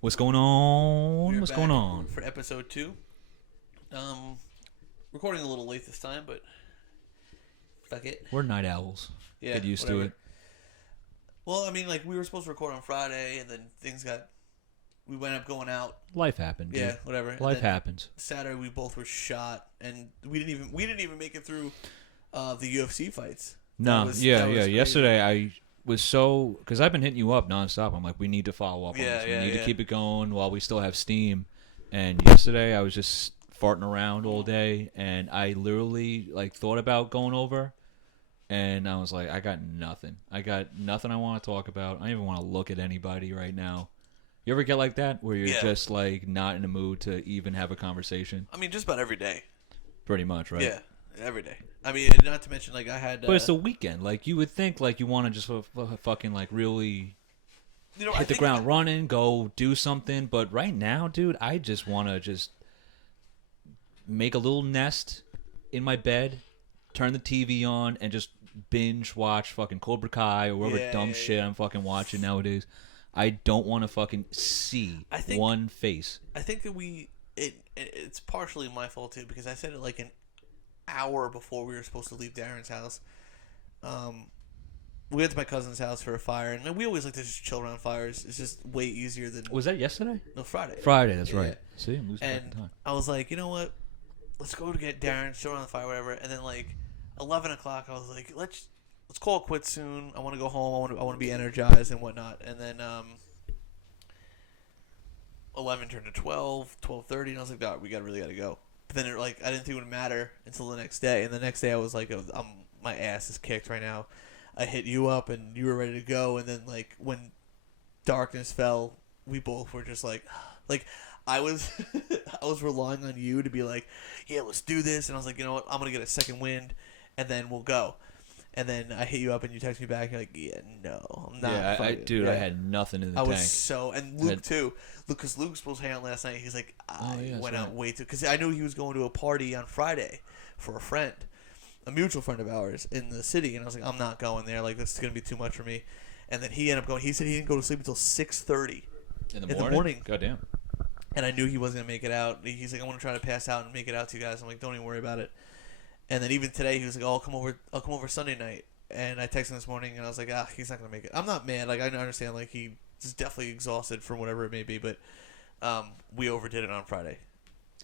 What's going on? We're What's back going on? for episode 2. Recording a little late this time, but fuck it. We're night owls. Yeah, Get used whatever. to it. Well, I mean, like we were supposed to record on Friday, and then we went up going out. Life happened. Dude. Yeah, whatever. And Life then happens. Saturday we both were shot, and we didn't even make it through the UFC fights. No, That was yeah. crazy. Yesterday I was because I've been hitting you up nonstop. I'm like, we need to follow up on Yeah, this. We yeah, need to yeah. keep it going while we still have steam. And yesterday I was just farting around all day, and I literally thought about going over, and I was like, I got nothing. I want to talk about. I don't even want to look at anybody right now. You ever get like that where you're Yeah. just not in the mood to even have a conversation? I mean, just about every day. Pretty much, right? Yeah, every day. I mean, and not to mention, I had. But it's the weekend. You would think you want to just fucking really I hit the think- ground running, go do something. But right now, dude, I just want to just make a little nest in my bed, turn the TV on, and just binge watch fucking Cobra Kai or whatever Yeah, dumb yeah, shit I'm fucking watching nowadays. I don't want to fucking see one face. I think that it's partially my fault too, because I said it like an hour before we were supposed to leave Darren's house. We went to my cousin's house for a fire, and we always like to just chill around fires. It's just way easier than Was that yesterday? no Friday. Friday, that's Yeah. right. See, I'm losing track of And time. I was like, you know what? Let's go to get Darren, chill around the fire, whatever. And then 11 o'clock, I was like, let's call it quits soon. I want to go home. I want to be energized and whatnot. And then 11 turned to 12, 12:30, and I was like, God, we really got to go. But then I didn't think it would matter until the next day. And the next day I was like, my ass is kicked right now. I hit you up and you were ready to go. And then when darkness fell, we both were just I was I was relying on you to be like, yeah, let's do this. And I was like, you know what, I'm gonna get a second wind, and then we'll go. And then I hit you up and you text me back. You're like, yeah, no, I'm not. Yeah, fucking-" I had nothing in the I tank. was so, and Luke too. Because Luke was supposed to hang out last night. He's like, I that's went out right. way too, because I knew he was going to a party on Friday for a friend, a mutual friend of ours in the city, and I was like, I'm not going there. This is gonna be too much for me. And then he ended up going. He said he didn't go to sleep until 6:30 in the morning. Goddamn. and I knew he wasn't gonna make it out. He's like, I want to try to pass out and make it out to you guys. I'm like, don't even worry about it. And then even today, he was like, oh, I'll come over Sunday night. And I texted him this morning, and I was like, he's not gonna make it. I'm not mad. I understand. He's definitely exhausted from whatever it may be, but we overdid it on Friday.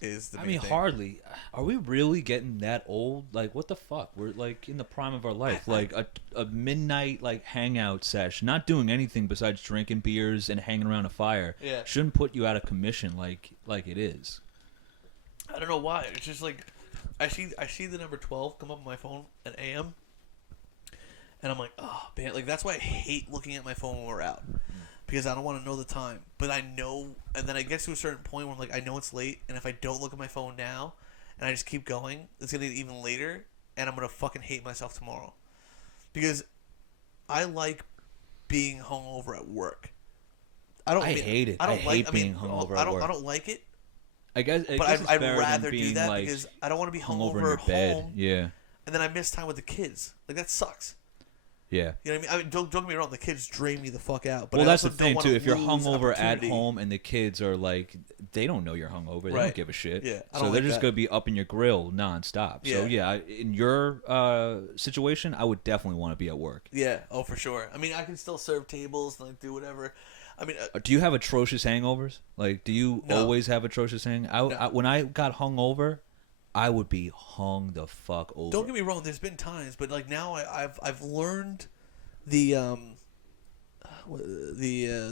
Is the main thing. Hardly. Are we really getting that old? What the fuck? We're in the prime of our life. A midnight hangout sesh, not doing anything besides drinking beers and hanging around a fire. Yeah. Shouldn't put you out of commission like it is. I don't know why. It's just I see the number 12 come up on my phone at AM, and I'm like, oh man, that's why I hate looking at my phone when we're out, because I don't want to know the time. But I know, and then I get to a certain point where I'm I know it's late, and if I don't look at my phone now, and I just keep going, it's gonna get even later, and I'm gonna fucking hate myself tomorrow, because I like being hungover at work. I hate it. I hate being hungover at work. I don't like it. I guess But I'd rather do that because I don't want to be hungover in hungover your at bed. home, Yeah. and then I miss time with the kids. That sucks. Yeah. You know what I mean? Don't get me wrong. The kids drain me the fuck out. But Well, I that's the also don't thing wanna too. If you're lose hungover at opportunity. home and the kids are they don't know you're hungover. They Right. don't give a shit. Yeah, I so don't they're like just that. gonna be up in your grill nonstop. So Yeah. in your situation, I would definitely want to be at work. Yeah. Oh, for sure. I mean, I can still serve tables and do whatever. I mean, Do you have atrocious hangovers? Do you No. always have atrocious when I got hungover, I would be hung the fuck over. don't get me wrong. There's been times, but now I've learned the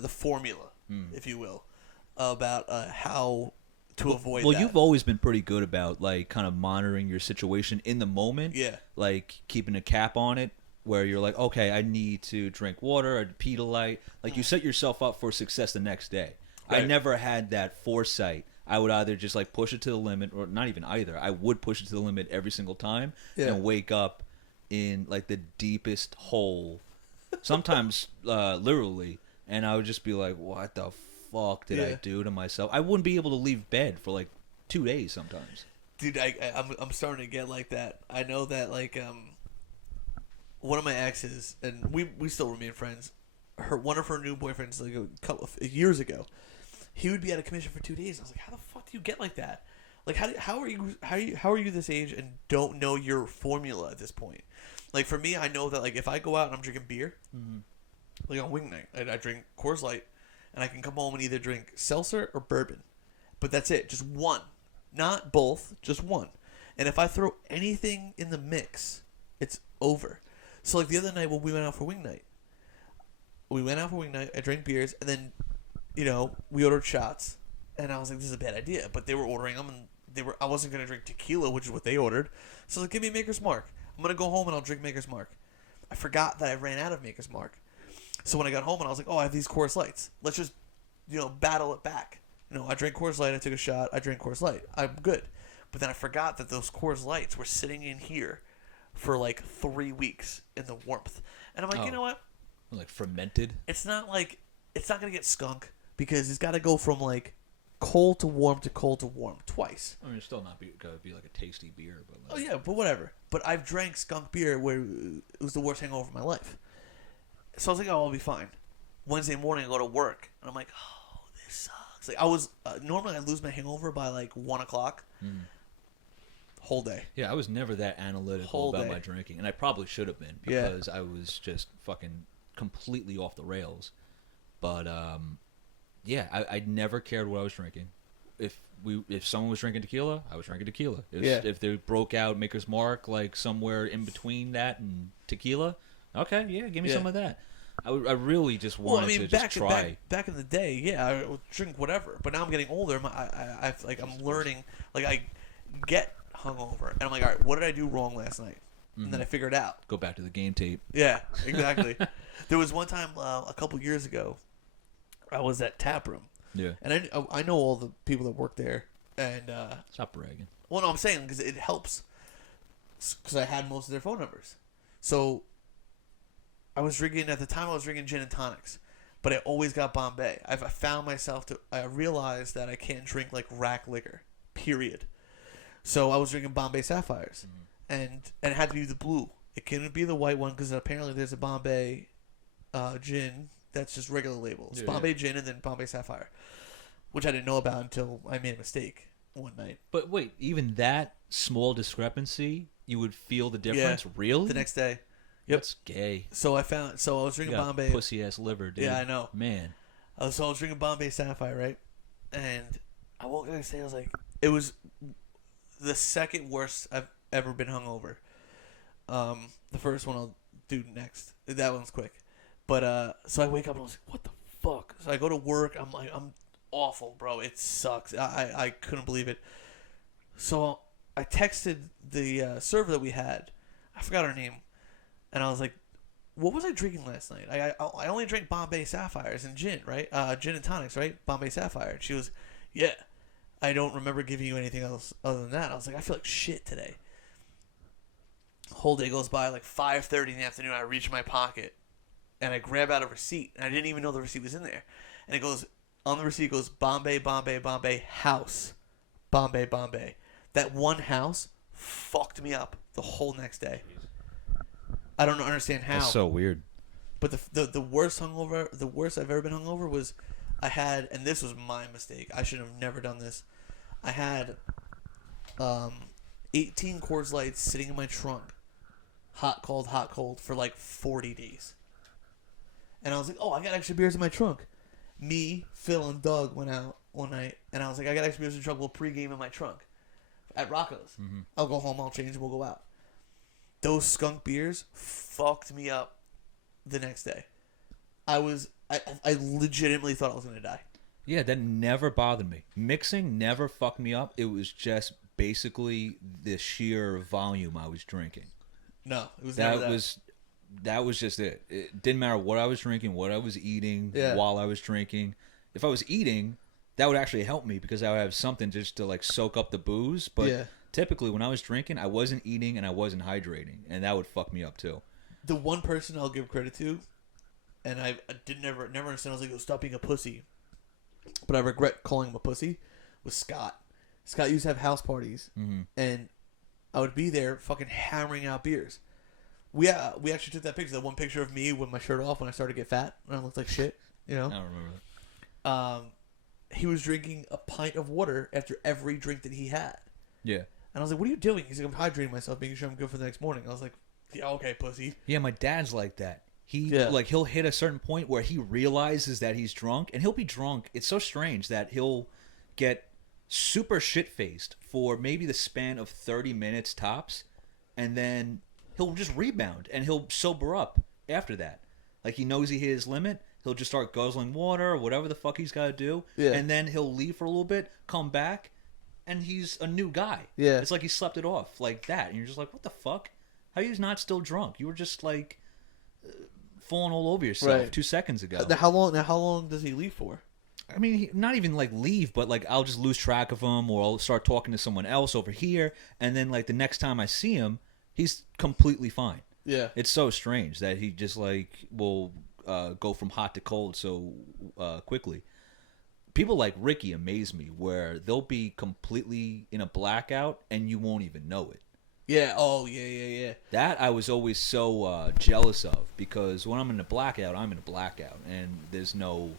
formula, if you will, about how to avoid. Well, that. you've always been pretty good about kind of monitoring your situation in the moment. Yeah. Keeping a cap on it, where you're like, okay, I need to drink water or Pedialyte. You set yourself up for success the next day. I Right. never had that foresight. I would either just push it to the limit, or not even either. I would push it to the limit every single time, Yeah. and wake up in the deepest hole, sometimes literally, and I would just be like, what the fuck did I Yeah. do to myself? I wouldn't be able to leave bed for 2 days sometimes. Dude, I'm starting to get like that. I know that one of my exes, and we still remain friends. One of her new boyfriends a couple of years ago he would be out of commission for 2 days. I was like, how the fuck do you get like that? Like, how are you this age and don't know your formula at this point? Like, for me, I know that, like, if I go out and I'm drinking beer, like on wing night, I drink Coors Light, and I can come home and either drink seltzer or bourbon. But that's it, just one. Not both, just one. And if I throw anything in the mix, it's over. So, like, the other night when we went out for wing night, I drank beers, and then, we ordered shots. And I was like, this is a bad idea. But they were ordering them, and I wasn't going to drink tequila, which is what they ordered. So I was like, give me Maker's Mark. I'm going to go home and I'll drink Maker's Mark. I forgot that I ran out of Maker's Mark. So when I got home and I was like, oh, I have these Coors Lights. Let's just, battle it back. I drank Coors Light. I took a shot. I drank Coors Light. I'm good. But then I forgot that those Coors Lights were sitting in here for like 3 weeks in the warmth. And I'm like, you know what? Like fermented? It's not going to get skunk because it's got to go from like cold to warm twice. I mean, it's still not going to be like a tasty beer. But like... Oh, yeah, but whatever. But I've drank skunk beer where it was the worst hangover of my life. So I was like, oh, I'll be fine. Wednesday morning, I go to work, and I'm like, oh, this sucks. Like, I was, normally I lose my hangover by like 1 o'clock. Whole day. Yeah, I was never that analytical about my drinking, and I probably should have been because I was just fucking completely off the rails. But, yeah, I never cared what I was drinking. If someone was drinking tequila, I was drinking tequila. If they broke out Maker's Mark, like somewhere in between that and tequila, okay, yeah, give me some of that. I really just wanted to just try. Back in the day, yeah, I would drink whatever. But now I'm getting older. I'm learning. Like, I get hungover, and I'm like, all right, what did I do wrong last night? And then I figure it out. Go back to the game tape. Yeah, exactly. There was one time a couple years ago, I was at Tap Room. Yeah. And I know all the people that work there, and stop bragging. Well, no, I'm saying because it helps, because I had most of their phone numbers. So I was drinking at the time. I was drinking gin and tonics, but I always got Bombay. I found myself I realized that I can't drink like rack liquor, period. So I was drinking Bombay Sapphires, and it had to be the blue. It couldn't be the white one because apparently there's a Bombay gin. That's just regular label. It's Bombay Gin and then Bombay Sapphire, which I didn't know about until I made a mistake one night. But wait, even that small discrepancy, you would feel the difference? Yeah, really? The next day. Yep. That's gay. So I was drinking Bombay. Pussy ass liver, dude. Yeah, I know. Man. So I was drinking Bombay Sapphire, right? And I woke up the next day. I was like, it was the second worst I've ever been hungover. The first one I'll do next. That one's quick. But so I wake up and I was like, what the fuck? So I go to work. I'm like, I'm awful, bro. It sucks. I couldn't believe it. So I texted the server that we had. I forgot her name. And I was like, what was I drinking last night? I only drank Bombay Sapphires and gin, right? Gin and tonics, right? Bombay Sapphire. And she was, yeah. I don't remember giving you anything else other than that. I was like, I feel like shit today. Whole day goes by, like 5:30 in the afternoon. I reach my pocket. And I grab out a receipt, and I didn't even know the receipt was in there. And it goes, on the receipt goes, Bombay, Bombay, Bombay, house. Bombay, Bombay. That one house fucked me up the whole next day. I don't understand how. That's so weird. But the worst hungover, the worst I've ever been hungover was I had, and this was my mistake. I should have never done this. I had 18 Coors Lights sitting in my trunk, hot, cold, for like 40 days. And I was like, oh, I got extra beers in my trunk. Me, Phil, and Doug went out one night, and I was like, I got extra beers in the trunk. We'll pregame in my trunk at Rocco's. Mm-hmm. I'll go home, I'll change, and we'll go out. Those skunk beers fucked me up the next day. I legitimately thought I was going to die. Yeah, that never bothered me. Mixing never fucked me up. It was just basically the sheer volume I was drinking. No, it was never that. That was just it. It didn't matter what I was drinking, what I was eating while I was drinking. If I was eating, that would actually help me because I would have something just to like soak up the booze. But typically when I was drinking, I wasn't eating and I wasn't hydrating, and that would fuck me up too. The one person I'll give credit to, and I did never understand, I was like, oh, stop being a pussy. But I regret calling him a pussy, was Scott. Scott used to have house parties, and I would be there fucking hammering out beers. We actually took that picture, that one picture of me with my shirt off when I started to get fat and I looked like shit, you know? I don't remember that. he was drinking a pint of water after every drink that he had. Yeah. And I was like, what are you doing? He's like, I'm hydrating myself, making sure I'm good for the next morning. I was like, yeah, okay, pussy. Yeah, my dad's like that. Yeah. Like he'll hit a certain point where he realizes that he's drunk, and he'll be drunk. It's so strange that he'll get super shit faced for maybe the span of 30 minutes tops, and then he'll just rebound and he'll sober up after that. Like he knows he hit his limit. He'll just start guzzling water or whatever the fuck he's got to do, Yeah. and then he'll leave for a little bit, come back, and he's a new guy. Yeah. It's like he slept it off like that, and you're just like, what the fuck? How are you not still drunk? You were just like falling all over yourself Right. 2 seconds ago. Now, how long does he leave for? I mean, not even like leave, but like I'll just lose track of him, or I'll start talking to someone else over here, and then like the next time I see him, he's completely fine. Yeah. It's so strange that he just like will go from hot to cold so quickly. People like Ricky amaze me, where they'll be completely in a blackout and you won't even know it. Yeah. Oh, yeah. That I was always so jealous of, because when I'm in a blackout, I'm in a blackout, and there's no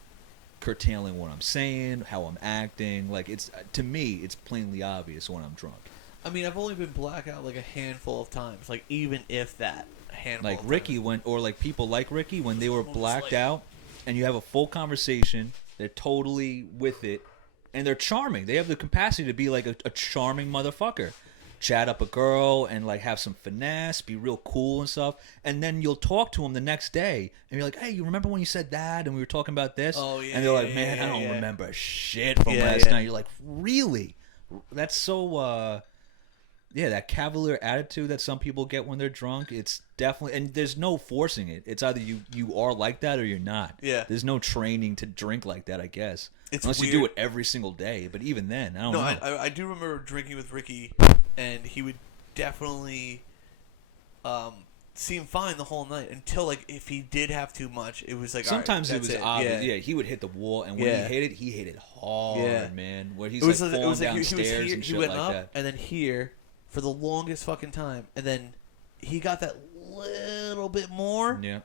curtailing what I'm saying, how I'm acting. Like, it's, to me, it's plainly obvious when I'm drunk. I mean, I've only been blackout like a handful of times. Like, even if that, a handful. Like of Ricky, times. when, or like people like Ricky, when they were Almost blacked like- out, and you have a full conversation, they're totally with it, and they're charming. They have the capacity to be like a charming motherfucker. Chat up a girl and like have some finesse, be real cool and stuff, and then you'll talk to them the next day, and you're like, "Hey, you remember when you said that, and we were talking about this?" Oh, yeah, and they're like, yeah, "Man, yeah, I don't yeah. remember shit from Yeah, last yeah. night." You're like, "Really?" That's so. Yeah, that cavalier attitude that some people get when they're drunk, it's definitely, and there's no forcing it. It's either you are like that or you're not. Yeah. There's no training to drink like that, I guess. It's Unless you weird. do it every single day, but even then, I don't No, know. I do remember drinking with Ricky, and he would definitely seem fine the whole night until, like, if he did have too much, it was like, Sometimes all it right, was that's obvious. Yeah, he would hit the wall, and when Yeah. he hit it hard, Yeah. man. Where he's It was like like, falling he downstairs was here, and he shit went like up, that. and then here for the longest fucking time, and then he got that little bit more, Yeah.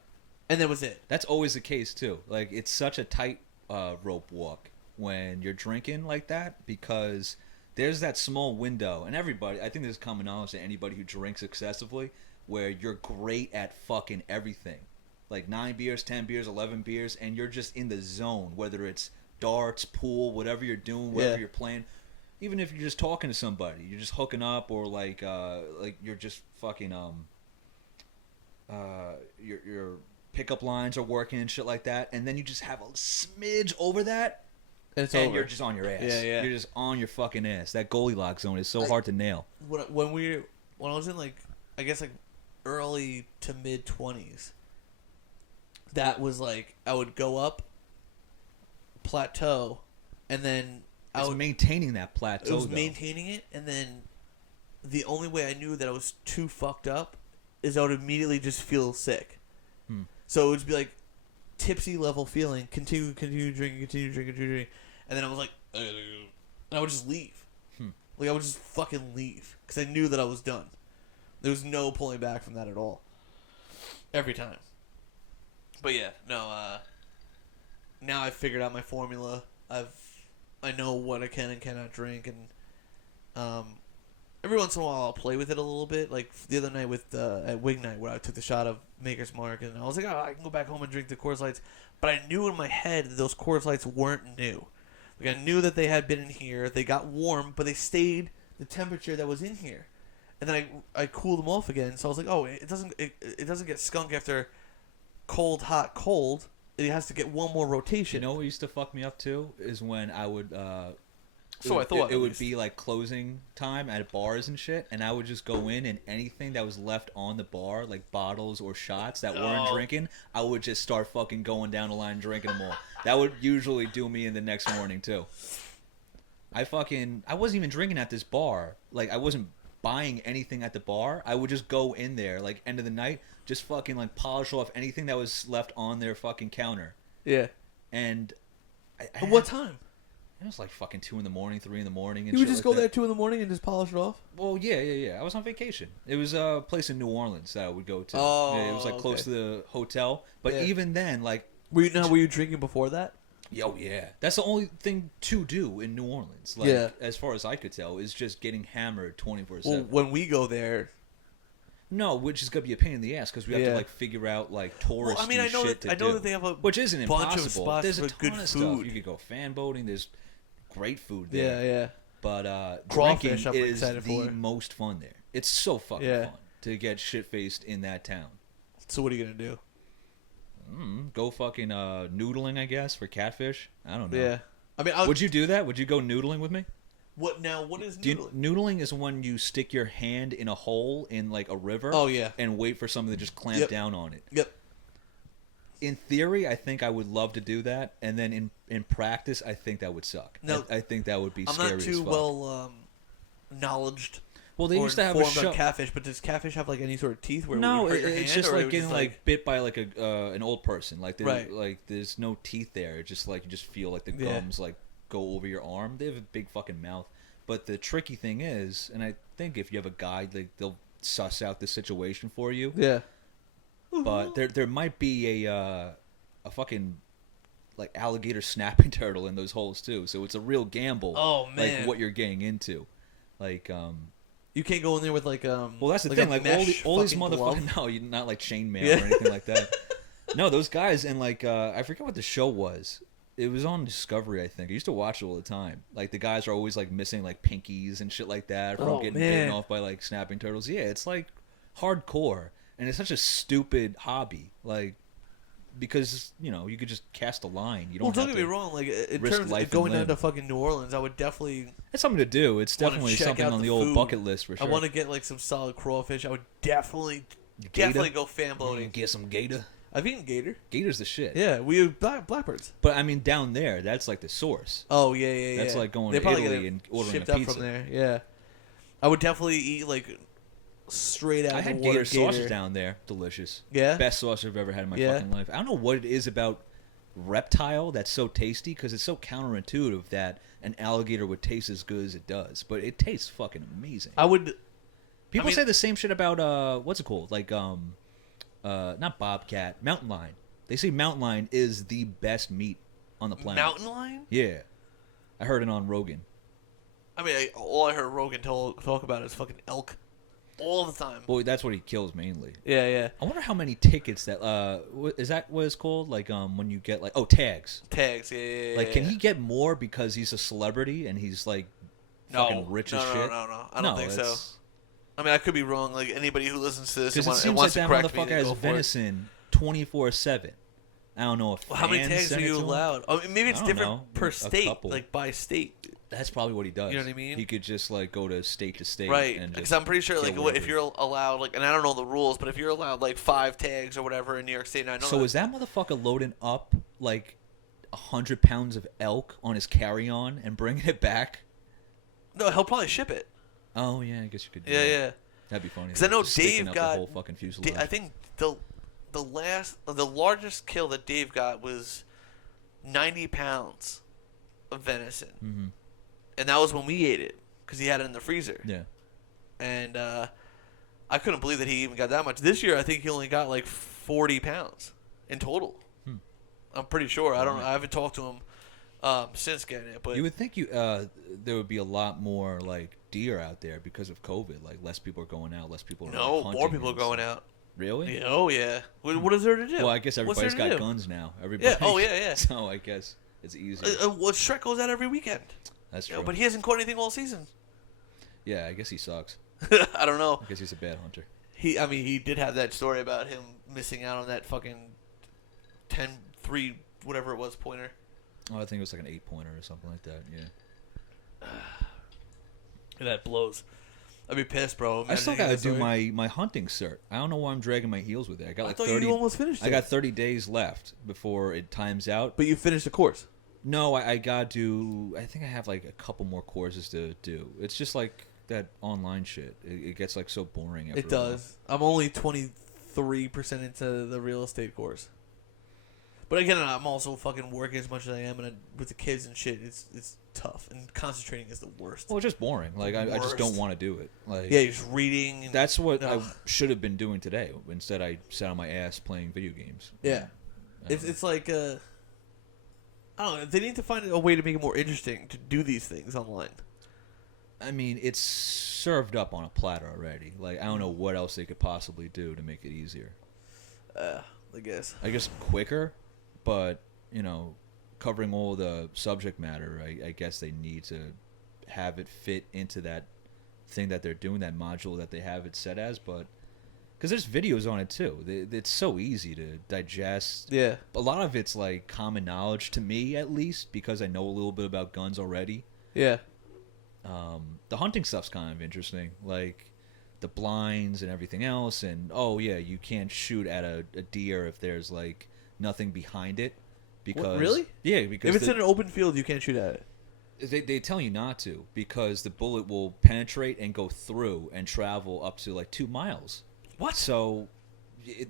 and that was it. That's always the case too. Like, it's such a tight rope walk when you're drinking like that, because there's that small window, and everybody, I think there's common knowledge to anybody who drinks excessively, where you're great at fucking everything. Like 9 beers, 10 beers, 11 beers, and you're just in the zone, whether it's darts, pool, whatever you're doing, whatever Yeah. you're playing. Even if you're just talking to somebody, you're just hooking up, or like you're just fucking your pickup lines are working and shit like that, and then you just have a smidge over that, And it's and over. you're just on your ass. Yeah, yeah. You're just on your fucking ass. That Goldilocks zone is so hard to nail. when I was in, like, I guess, like, early to mid 20s, that was like, I would go up, plateau, and then I It's would maintaining that plateau. it was though. maintaining it, and then the only way I knew that I was too fucked up is I would immediately just feel sick. Hmm. So it would just be like tipsy level feeling, continue drinking, and then I was like, and I would just leave. Like, I would just fucking leave because I knew that I was done. There was no pulling back from that at all. Every time. But yeah, no. Now I've figured out my formula. I know what I can and cannot drink, and every once in a while I'll play with it a little bit. Like the other night with at Wig Night, where I took the shot of Maker's Mark, and I was like, oh, I can go back home and drink the Coors Lights. But I knew in my head that those Coors Lights weren't new. Like, I knew that they had been in here. They got warm, but they stayed the temperature that was in here. And then I cooled them off again. So I was like, oh, it doesn't get skunk after cold, hot, cold. It has to get one more rotation. You know what used to fuck me up too is when I would. So I thought it at would least. be like closing time at bars and shit, and I would just go in, and anything that was left on the bar, like bottles or shots that weren't Oh. drinking, I would just start fucking going down the line and drinking them all. That would usually do me in the next morning too. I wasn't even drinking at this bar. Like, I wasn't buying anything at the bar. I would just go in there, like, end of the night, just fucking like polish off anything that was left on their fucking counter. Yeah. And At what time? It was like fucking 2 in the morning, 3 in the morning. And You would shit just like go there that. at 2 in the morning and just polish it off? Well, yeah. I was on vacation. It was a place in New Orleans that I would go to. Oh, Yeah, it was like close okay. to the hotel. But Yeah. even then, like, Were you drinking before that? Oh yeah, that's the only thing to do in New Orleans. Like, Yeah. as far as I could tell, is just getting hammered 24/7. Well, when we go there, No, which is gonna be a pain in the ass because we have Yeah. to like figure out like tourist well, I mean, I know shit that to I know do, that they have a which isn't bunch impossible. of spots There's a with ton good of stuff. food. You could go fan boating. There's great food there. Yeah, yeah. But Crawfish, drinking I'm is excited the for. most fun there. It's so fucking Yeah. fun to get shit faced in that town. So what are you gonna do? Go fucking noodling, I guess, for catfish. I don't know. Yeah. I mean, Would you do that? Would you go noodling with me? what now? What is Do you, noodling? noodling is when you stick your hand in a hole in like a river. Oh, yeah. And wait for something to just clamp Yep. down on it. Yep. In theory, I think I would love to do that, and then in practice, I think that would suck. No, I think that would be I'm scary not as too fuck. well knowledged. Well, they or used to have a informed show. on catfish, but does catfish have like any sort of teeth where it No, would hurt your it's hand, just or it like would getting just, like bit by like an old person. Like Right. like there's no teeth there. It's just like you just feel like the Yeah. gums like go over your arm. They have a big fucking mouth. But the tricky thing is, and I think if you have a guide, like they'll suss out the situation for you. yeah. But there might be a fucking like alligator snapping turtle in those holes too. So it's a real gamble. Oh, man. Like what you're getting into. Like You can't go in there with like well, that's the like thing. a Like mesh all these fucking glove. motherfuckers. No, you're not like chainmail Yeah. or anything like that. No, those guys and like I forget what the show was. It was on Discovery, I think. I used to watch it all the time. Like the guys are always like missing like pinkies and shit like that from Oh, getting man. bitten off by like snapping turtles. Yeah, it's like hardcore, and it's such a stupid hobby. Like because you could just cast a line. You don't. Well, don't have get me to wrong. Like in risk terms life of going and down to limb. fucking New Orleans, I would definitely. It's something to do. It's wanna definitely check something out on the the old food. bucket list for sure. I want to get like some solid crawfish. I would definitely Gator? go fan boating. Get some gator. I've eaten gator. Gator's the shit. Yeah, we have blackbirds. But I mean, down there, that's like the source. Oh yeah, yeah, yeah. That's like going They to probably Italy get it and ordering shipped a up pizza. from there. Yeah, I would definitely eat like straight out. I of had the water gator sausage down there. Delicious. Yeah? Best sausage I've ever had in my Yeah? fucking life. I don't know what it is about reptile that's so tasty because it's so counterintuitive that an alligator would taste as good as it does, but it tastes fucking amazing. I would. People mean- say the same shit about what's it called? Like not bobcat, mountain lion. They say mountain lion is the best meat on the planet. Mountain lion? Yeah, I heard it on Rogan. I mean, all I heard Rogan talk about is fucking elk all the time. Well, that's what he kills mainly. Yeah, yeah. I wonder how many tickets that is that what it's called? Like when you get like tags. Tags. Yeah, yeah, yeah. Like, can he get more because he's a celebrity and he's like fucking rich as shit? No. I don't think so. it's- I mean, I could be wrong. Like anybody who listens to this Because and, it and seems like wants that to correct me, motherfucker then has go for it. venison 24/7. I don't know if Well, how many fans tags send are it you to him. allowed? Oh, maybe it's I don't different know. per A state, couple. like by state, That's probably what he does. You know what I mean? He could just like go to state right? and Because just I'm pretty sure, kill like, whatever. if you're allowed, like, and I don't know the rules, but if you're allowed like 5 tags or whatever in New York State, and I know So that, is that motherfucker loading up like 100 pounds of elk on his carry-on and bringing it back? no, he'll probably ship it. Oh yeah, I guess you could. Do Yeah, that. yeah. That'd be funny. 'Cause I know Just sticking Dave up got- the whole fucking fuselage. I think the largest kill that Dave got was 90 pounds of venison, Mm-hmm. and that was when we ate it because he had it in the freezer. Yeah. And I couldn't believe that he even got that much. This year, I think he only got like 40 pounds in total. I'm pretty sure. I don't know. I haven't talked to him since getting it, but You would think there would be a lot more like deer out there because of COVID. Like less people are going out, less people are no, like, more hunting people are and going stuff. out. Really? Yeah, oh yeah. What is there to do? Well, I guess What's everybody's there to got do? guns now. Everybody. Yeah. Oh yeah, yeah. So I guess it's easy. Well, Shrek goes out every weekend. That's You true. know, but he hasn't caught anything all season. Yeah, I guess he sucks. I don't know. I guess he's a bad hunter. He did have that story about him missing out on that fucking 10-3 whatever it was pointer. Oh, I think it was like an 8-pointer or something like that. Yeah. And that blows. I'd be pissed, bro. I still Imagine gotta do that my hunting cert. I don't know why I'm dragging my heels with it. I got story. I like thought 30. you almost finished it. I got 30 days left before it times out. But you finished the course. No, I got to. I think I have like a couple more courses to do. It's just like that online shit. It gets like so boring. After It a while. does. I'm only 23% into the real estate course. But again, I'm also fucking working as much as I am, and with the kids and shit, it's tough. And concentrating is the worst. Well, it's just boring. Like I just don't Worst. want to do it. Like Yeah, you're just reading. And, that's what Ugh. I should have been doing today. Instead, I sat on my ass playing video games. Yeah. I don't know. It's like I don't know. They need to find a way to make it more interesting to do these things online. I mean, it's served up on a platter already. Like, I don't know what else they could possibly do to make it easier. I guess. I guess quicker, but, you know, covering all the subject matter, I guess they need to have it fit into that thing that they're doing, that module that they have it set as, but because there's videos on it too. It's so easy to digest. Yeah. A lot of it's like common knowledge to me, at least, because I know a little bit about guns already. Yeah. The hunting stuff's kind of interesting, like the blinds and everything else, and oh yeah, you can't shoot at a deer if there's like nothing behind it, because really? Yeah, because If it's in an open field, you can't shoot at it. they tell you not to, because the bullet will penetrate and go through and travel up to like 2 miles. What? So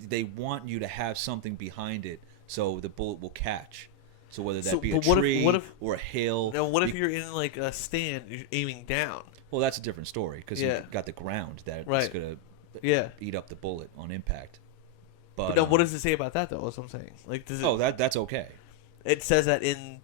they want you to have something behind it so the bullet will catch. So whether that be a but what tree if, or a hill. Now, what if you're in like a stand, you're aiming down? Well, that's a different story, because Yeah. you got the ground that's Right. going to Yeah. eat up the bullet on impact. But Now, what does it say about that though? That's what I'm saying. Like, does it? Oh, that's okay. It says that in.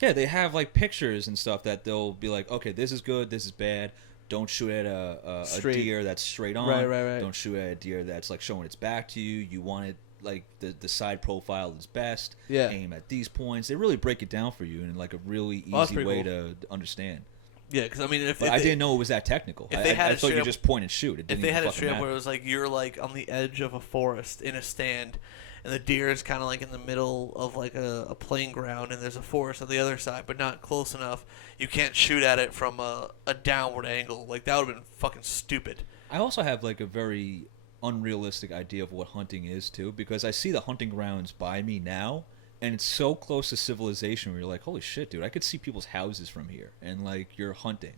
Yeah, they have like pictures and stuff that they'll be like, okay, this is good, this is bad. Don't shoot at a Straight. deer that's straight on. Right. Don't shoot at a deer that's like showing its back to you. You want it like the side profile is best. Yeah. Aim at these points. They really break it down for you in like a really that's easy pretty way cool. to understand. Yeah, because I mean, if But I didn't know it was that technical. if they had I it thought straight you up- just point and shoot. It if didn't they even had it fucking straight up where matter. it was like you're like on the edge of a forest in a stand, and the deer is kind of like in the middle of like a playing ground, and there's a forest on the other side, but not close enough. You can't shoot at it from a downward angle. Like that would have been fucking stupid. I also have like a very unrealistic idea of what hunting is too, because I see the hunting grounds by me now, and it's so close to civilization where you're like, holy shit, dude, I could see people's houses from here, and like you're hunting.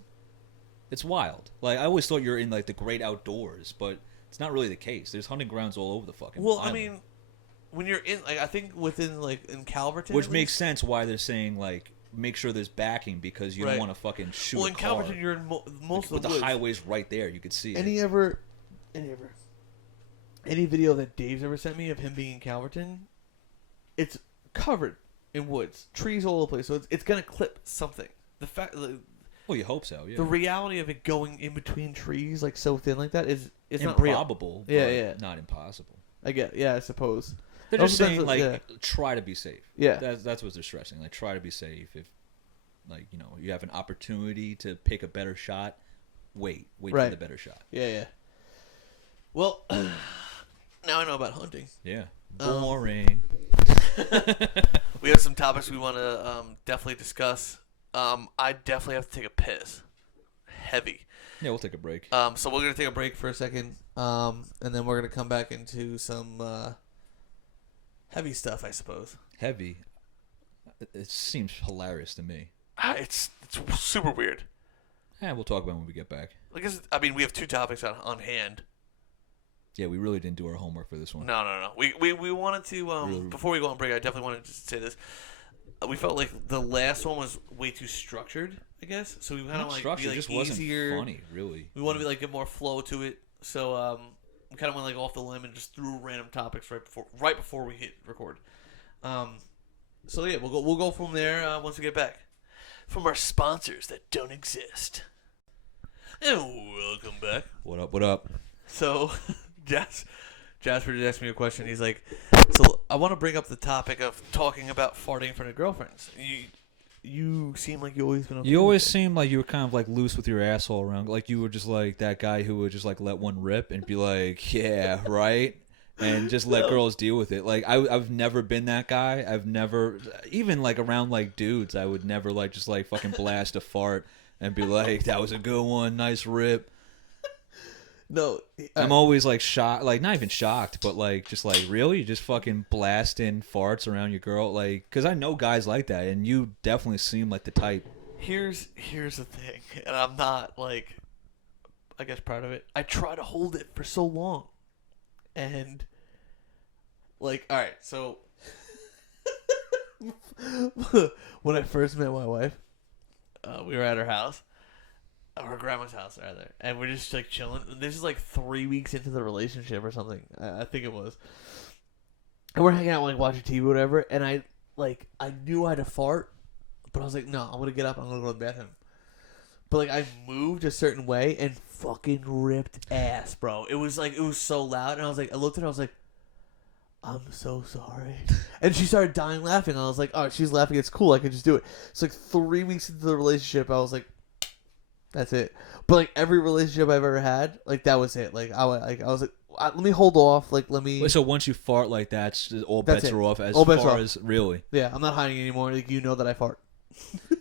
It's wild. Like I always thought you're in like the great outdoors, but it's not really the case. There's hunting grounds all over the fucking Well, island. I mean, when you're in, like, I think within like in Calverton, Which at makes least- sense why they're saying like make sure there's backing, because you Right. don't want to fucking shoot Well, a in car. Calverton, you're in most With of the woods. highways right there, you could see it. Any video that Dave's ever sent me of him being in Calverton, it's covered in woods, trees all over the place. So it's gonna clip something. Well, you hope so. Yeah. The reality of it going in between trees like so thin like that is not real. Improbable. Yeah, but yeah. Not impossible. I suppose. They're just Also, saying like yeah. try to be safe. Yeah. That's what they're stressing. Like try to be safe. If like you have an opportunity to pick a better shot, wait for Right. the better shot. Yeah. Well, now I know about hunting. Yeah. Um, Boring. We have some topics we want to definitely discuss. I definitely have to take a piss. Heavy. Yeah, we'll take a break. So we're gonna take a break for a second, and then we're gonna come back into some heavy stuff, I suppose. Heavy. It seems hilarious to me. It's super weird. Yeah, we'll talk about it when we get back. I mean, we have two topics on hand. Yeah, we really didn't do our homework for this one. No. We wanted to before we go on break. I definitely wanted to say this. We felt like the last one was way too structured, I guess. So we kind of Not like structured, be like just wasn't easier. funny, really. We want to be like get more flow to it. So we kind of went like off the limb and just threw random topics right before we hit record. So yeah, we'll go from there once we get back from our sponsors that don't exist. And welcome back. What up? What up? So Jasper did ask me a question. He's like, so I want to bring up the topic of talking about farting in front of girlfriends. You seem like you always been okay You always with it. seem like you were kind of like loose with your asshole around. Like you were just like that guy who would just like let one rip and be like, yeah, right? And just let girls deal with it. Like I've never been that guy. I've never, even like around like dudes, I would never like just like fucking blast a fart and be like, that was a good one, nice rip. No, I'm always like shocked, like not even shocked, but like just like really, you just fucking blasting farts around your girl, like because I know guys like that, and you definitely seem like the type. here's the thing, and I'm not like, I guess proud of it. I try to hold it for so long, and like, all right, so when I first met my wife, we were at her house. Her grandma's house, rather, and we're just like chilling. This is like 3 weeks into the relationship or something. I think it was. And we're hanging out, like watching TV, or whatever. And I like I knew I had to fart, but I was like, no, I'm gonna get up. I'm gonna go to the bathroom. But like I moved a certain way and fucking ripped ass, bro. It was so loud, and I was like, I looked at her, I was like, I'm so sorry. And she started dying laughing. I was like, oh, she's laughing. It's cool. I can just do it. It's like 3 weeks into the relationship, I was like, that's it. But like every relationship I've ever had, like that was it. Like I was like, let me hold off. Like let me. Wait, so once you fart like that, all That's bets it. are off. As All bets are far off. as really, Yeah, I'm not hiding anymore. Like you know that I fart.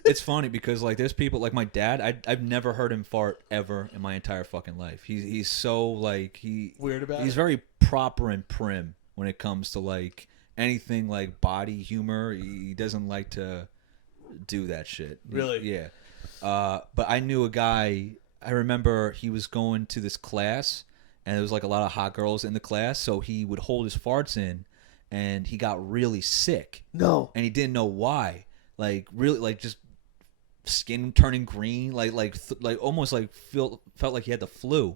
it's funny because like there's people like my dad. I've never heard him fart ever in my entire fucking life. He's so like Weird about he's it. very proper and prim when it comes to like anything like body humor. He doesn't like to do that shit. Really? Yeah. But I knew a guy. I remember he was going to this class, and there was like a lot of hot girls in the class. So he would hold his farts in, and he got really sick, No. and he didn't know why. Like really, like just skin turning green, like almost like felt like he had the flu.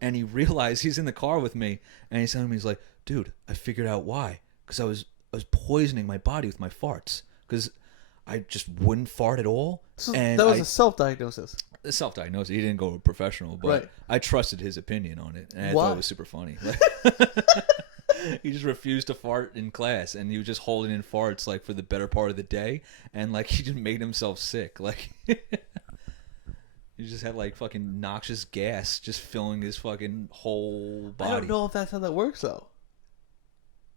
And he realized he's in the car with me, and he's telling me, he's like, dude, I figured out why. Because I was poisoning my body with my farts. Because I just wouldn't fart at all. So And that was a self-diagnosis. self-diagnosis. He didn't go to a professional, but Right. I trusted his opinion on it, and I Why? thought it was super funny. He just refused to fart in class, and he was just holding in farts like for the better part of the day, and like he just made himself sick. Like he just had like fucking noxious gas just filling his fucking whole body. I don't know if that's how that works though.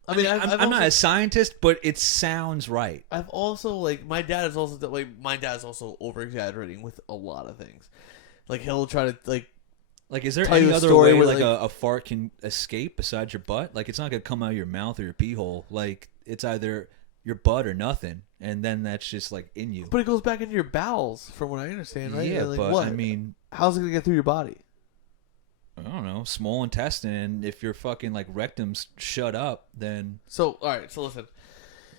I mean, I'm not a scientist, but it sounds right. I've also like my dad is also over exaggerating with a lot of things. Like he'll try to Like, is there tell you any a other story way where, like like- a fart can escape besides your butt? Like, it's not gonna come out of your mouth or your pee hole. Like, it's either your butt or nothing, and then that's just like in you. but it goes back into your bowels, from what I understand, right? Yeah, Like, but what? I mean, how's it gonna get through your body? I don't know, small intestine. And if your fucking like rectum's shut up, then So all right, so listen.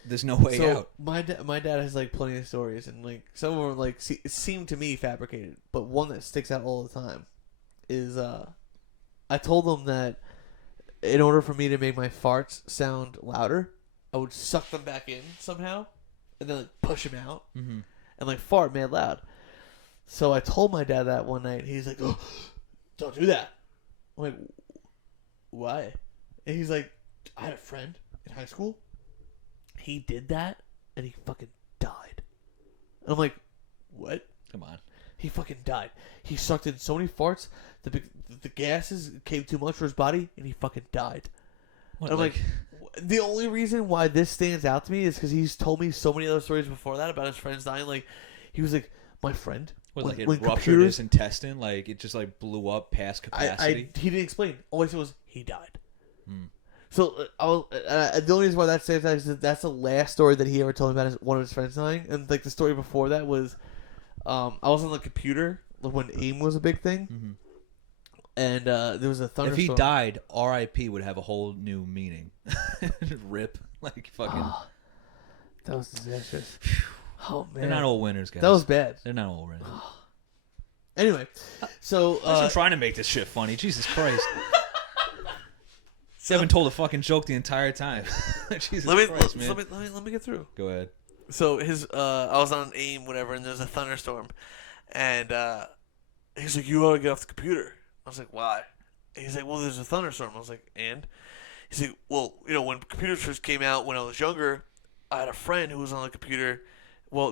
there's no way So out. my dad has like plenty of stories, and like some of them like seem to me fabricated, but one that sticks out all the time is I told him that in order for me to make my farts sound louder, I would suck them back in somehow, and then like push them out, Mm-hmm. and like fart mad loud. So I told my dad that one night. He's like, "Oh, don't do that." I'm like, "Why?" And he's like, "I had a friend in high school. He did that, and he fucking died." And I'm like, "What?" Come on. He fucking died. He sucked in so many farts, the gases came too much for his body, and he fucking died. What, And I'm like, the only reason why this stands out to me is because he's told me so many other stories before that about his friends dying. Like, he was like, my friend. what, like it when ruptured computers- his intestine? Like it just like blew up past capacity? He didn't explain. All he said was he died. Hmm. So the only reason why that stands out is that that's the last story that he ever told me about one of his friends dying. And like the story before that was, I was on the computer when AIM was a big thing, Mm-hmm. and there was a thunderstorm. If he died, R.I.P. would have a whole new meaning. Rip, like fucking. That was disastrous. Oh man, They're not all winners, guys. that was bad. They're not all winners. Anyway, so I'm trying to make this shit funny. Jesus Christ. You haven't told a fucking joke the entire time. Jesus Christ, man. let me get through. Go ahead. So I was on AIM, whatever, and there's a thunderstorm, and he's like, "You ought to get off the computer." I was like, "Why?" He's like, "Well, there's a thunderstorm." I was like, "And?" He's like, "Well, when computers first came out when I was younger, I had a friend who was on the computer,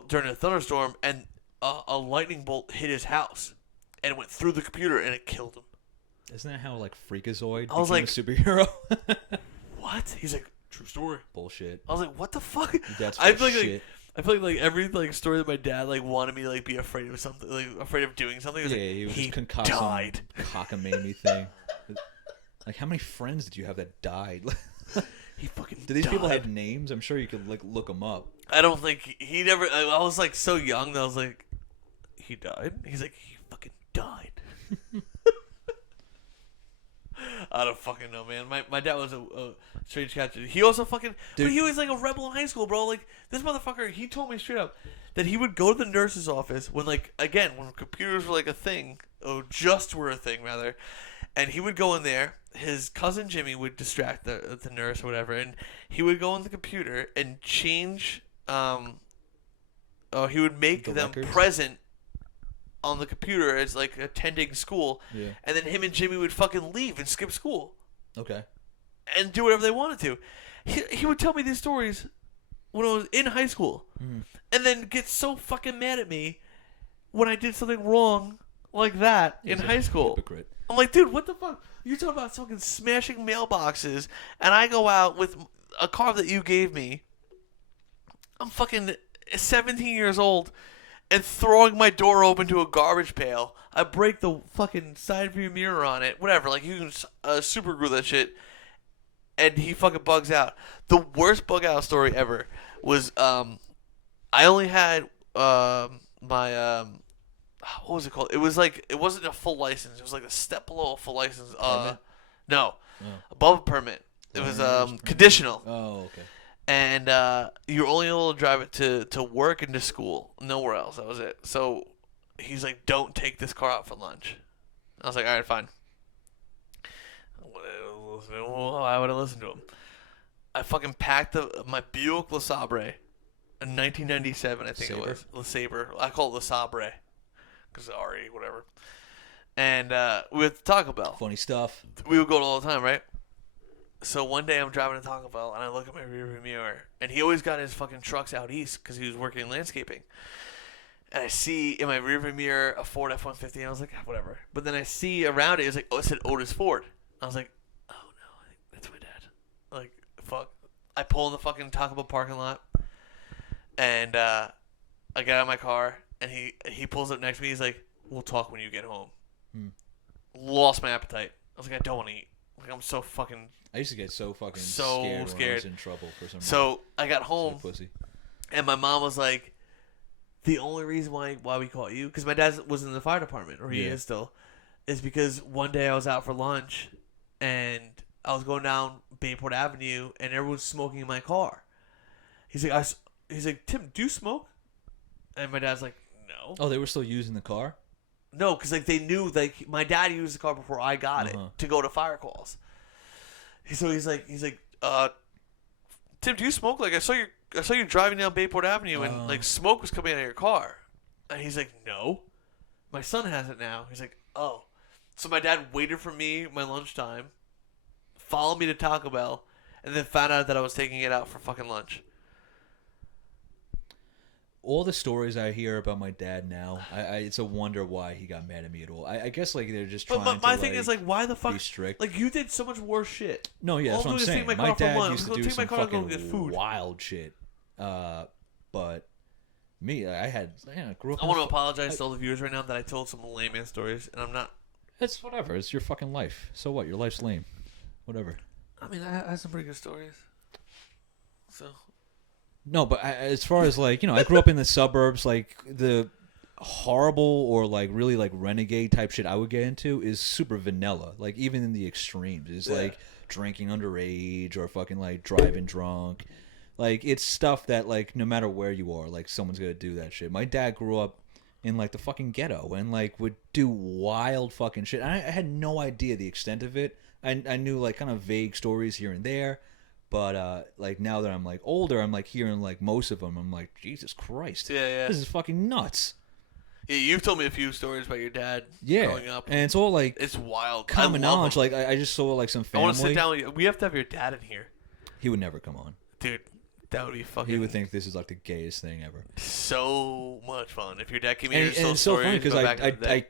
during a thunderstorm, and a lightning bolt hit his house, and it went through the computer, and it killed him." Isn't that how like Freakazoid I was became like- a superhero? What? He's like, "True story." Bullshit. I was like, "What the fuck?" That's I feel like shit. I feel like every story that my dad wanted me to be afraid of something, afraid of doing something. It was Yeah, like, he was he just concoct died. some cockamamie thing. Like, how many friends did you have that died? He fucking. Do these people died. have names? I'm sure you could like look them up. I don't think he never. I was like so young that I was like, he died. He's like, he fucking died. I don't fucking know, man. My dad was a strange cat. He also fucking. Dude. But he was like a rebel in high school, bro. Like this motherfucker. He told me straight up that he would go to the nurse's office when when computers were like a thing, or just were a thing rather, and he would go in there. His cousin Jimmy would distract the nurse or whatever, and he would go on the computer and change he would make The them records? present on the computer as like attending school, Yeah. and then him and Jimmy would fucking leave and skip school Okay. and do whatever they wanted to. He would tell me these stories when I was in high school, and then get so fucking mad at me when I did something wrong like that in He's a high school. Hypocrite. I'm like, dude, what the fuck? You're talking about fucking smashing mailboxes, and I go out with a car that you gave me. I'm fucking 17 years old and throwing my door open to a garbage pail. I break the fucking side view mirror on it. Whatever. Like, you can super glue that shit. And he fucking bugs out. The worst bug out story ever was I only had my what was it called? It was like, it wasn't a full license. It was like a step below a full license. Permit? No, Oh. above a permit. It was Learner's permit? conditional, Oh, okay. and you're only able to drive it to work and to school, nowhere else. That was it. So he's like, "Don't take this car out for lunch." I was like, "All right, fine." Why would I listen to him? I fucking packed my Buick LeSabre, in 1997, I think Sabre? it was. LeSabre. I call it LeSabre because RE, whatever. And we went to Taco Bell. Funny stuff. We would go all the time, right? So one day I'm driving to Taco Bell and I look at my rearview mirror, and he always got his fucking trucks out east because he was working in landscaping. And I see in my rearview mirror a Ford F-150, and I was like, "Ah, whatever." But then I see around it, it said Otis Ford. I was like, "Oh no, I think that's my dad." Like, fuck. I pull in the fucking Taco Bell parking lot, and I get out of my car, and he pulls up next to me. He's like, "We'll talk when you get home." Lost my appetite. I was like, "I don't want to eat." Like, I'm so fucking. I used to get so fucking So scared when I was scared. in trouble for some reason. So I got Such a home, pussy. and my mom was like, "The only reason why we caught you, because my dad was in the fire department, or he Yeah. is still, is because one day I was out for lunch, and I was going down Bayport Avenue, and everyone's smoking in my car." He's like, he's like, "Tim, do you smoke?" And my dad's like, "No." Oh, they were still using the car? No, because like they knew, like my dad used the car before I got it to go to fire calls. So he's like, "Tim, do you smoke? Like I saw you driving down Bayport Avenue, and like smoke was coming out of your car." And he's like, "No, my son has it now." He's like, "Oh." So my dad waited for me my lunchtime, followed me to Taco Bell, and then found out that I was taking it out for fucking lunch. All the stories I hear about my dad now, it's a wonder why he got mad at me at all. I guess like they're just trying But my to thing is like, why the fuck? be strict. Like you did so much worse shit. No, yeah, that's All what I'm I'm doing is saying. take my My car for dad lunch. used to Go do take my some car and go fucking get food. wild shit. But me, I grew up. I in want to a apologize to all the viewers right now that I told some lame ass stories, and I'm not. It's whatever. It's your fucking life. So what? Your life's lame. Whatever. I mean, I had some pretty good stories. So No, but as far as like, I grew up in the suburbs. Like the horrible or like really like renegade type shit I would get into is super vanilla. Like even in the extremes, it's like drinking underage or fucking like driving drunk. Like it's stuff that like no matter where you are, like someone's gonna do that shit. My dad grew up in like the fucking ghetto and like would do wild fucking shit. I had no idea the extent of it. I knew like kind of vague stories here and there. But like now that I'm like older, I'm like hearing like most of them. I'm like, Jesus Christ, yeah. this is fucking nuts. Yeah, you've told me a few stories about your dad growing up. And it's all like It's wild. common I love knowledge. him. Like I just saw like some I family. want to sit down with you. We have to have your dad in here, He would never come on. dude. That would be fucking. He would think this is like the gayest thing ever. so much fun if your dad came And, in and and it's so funny because because I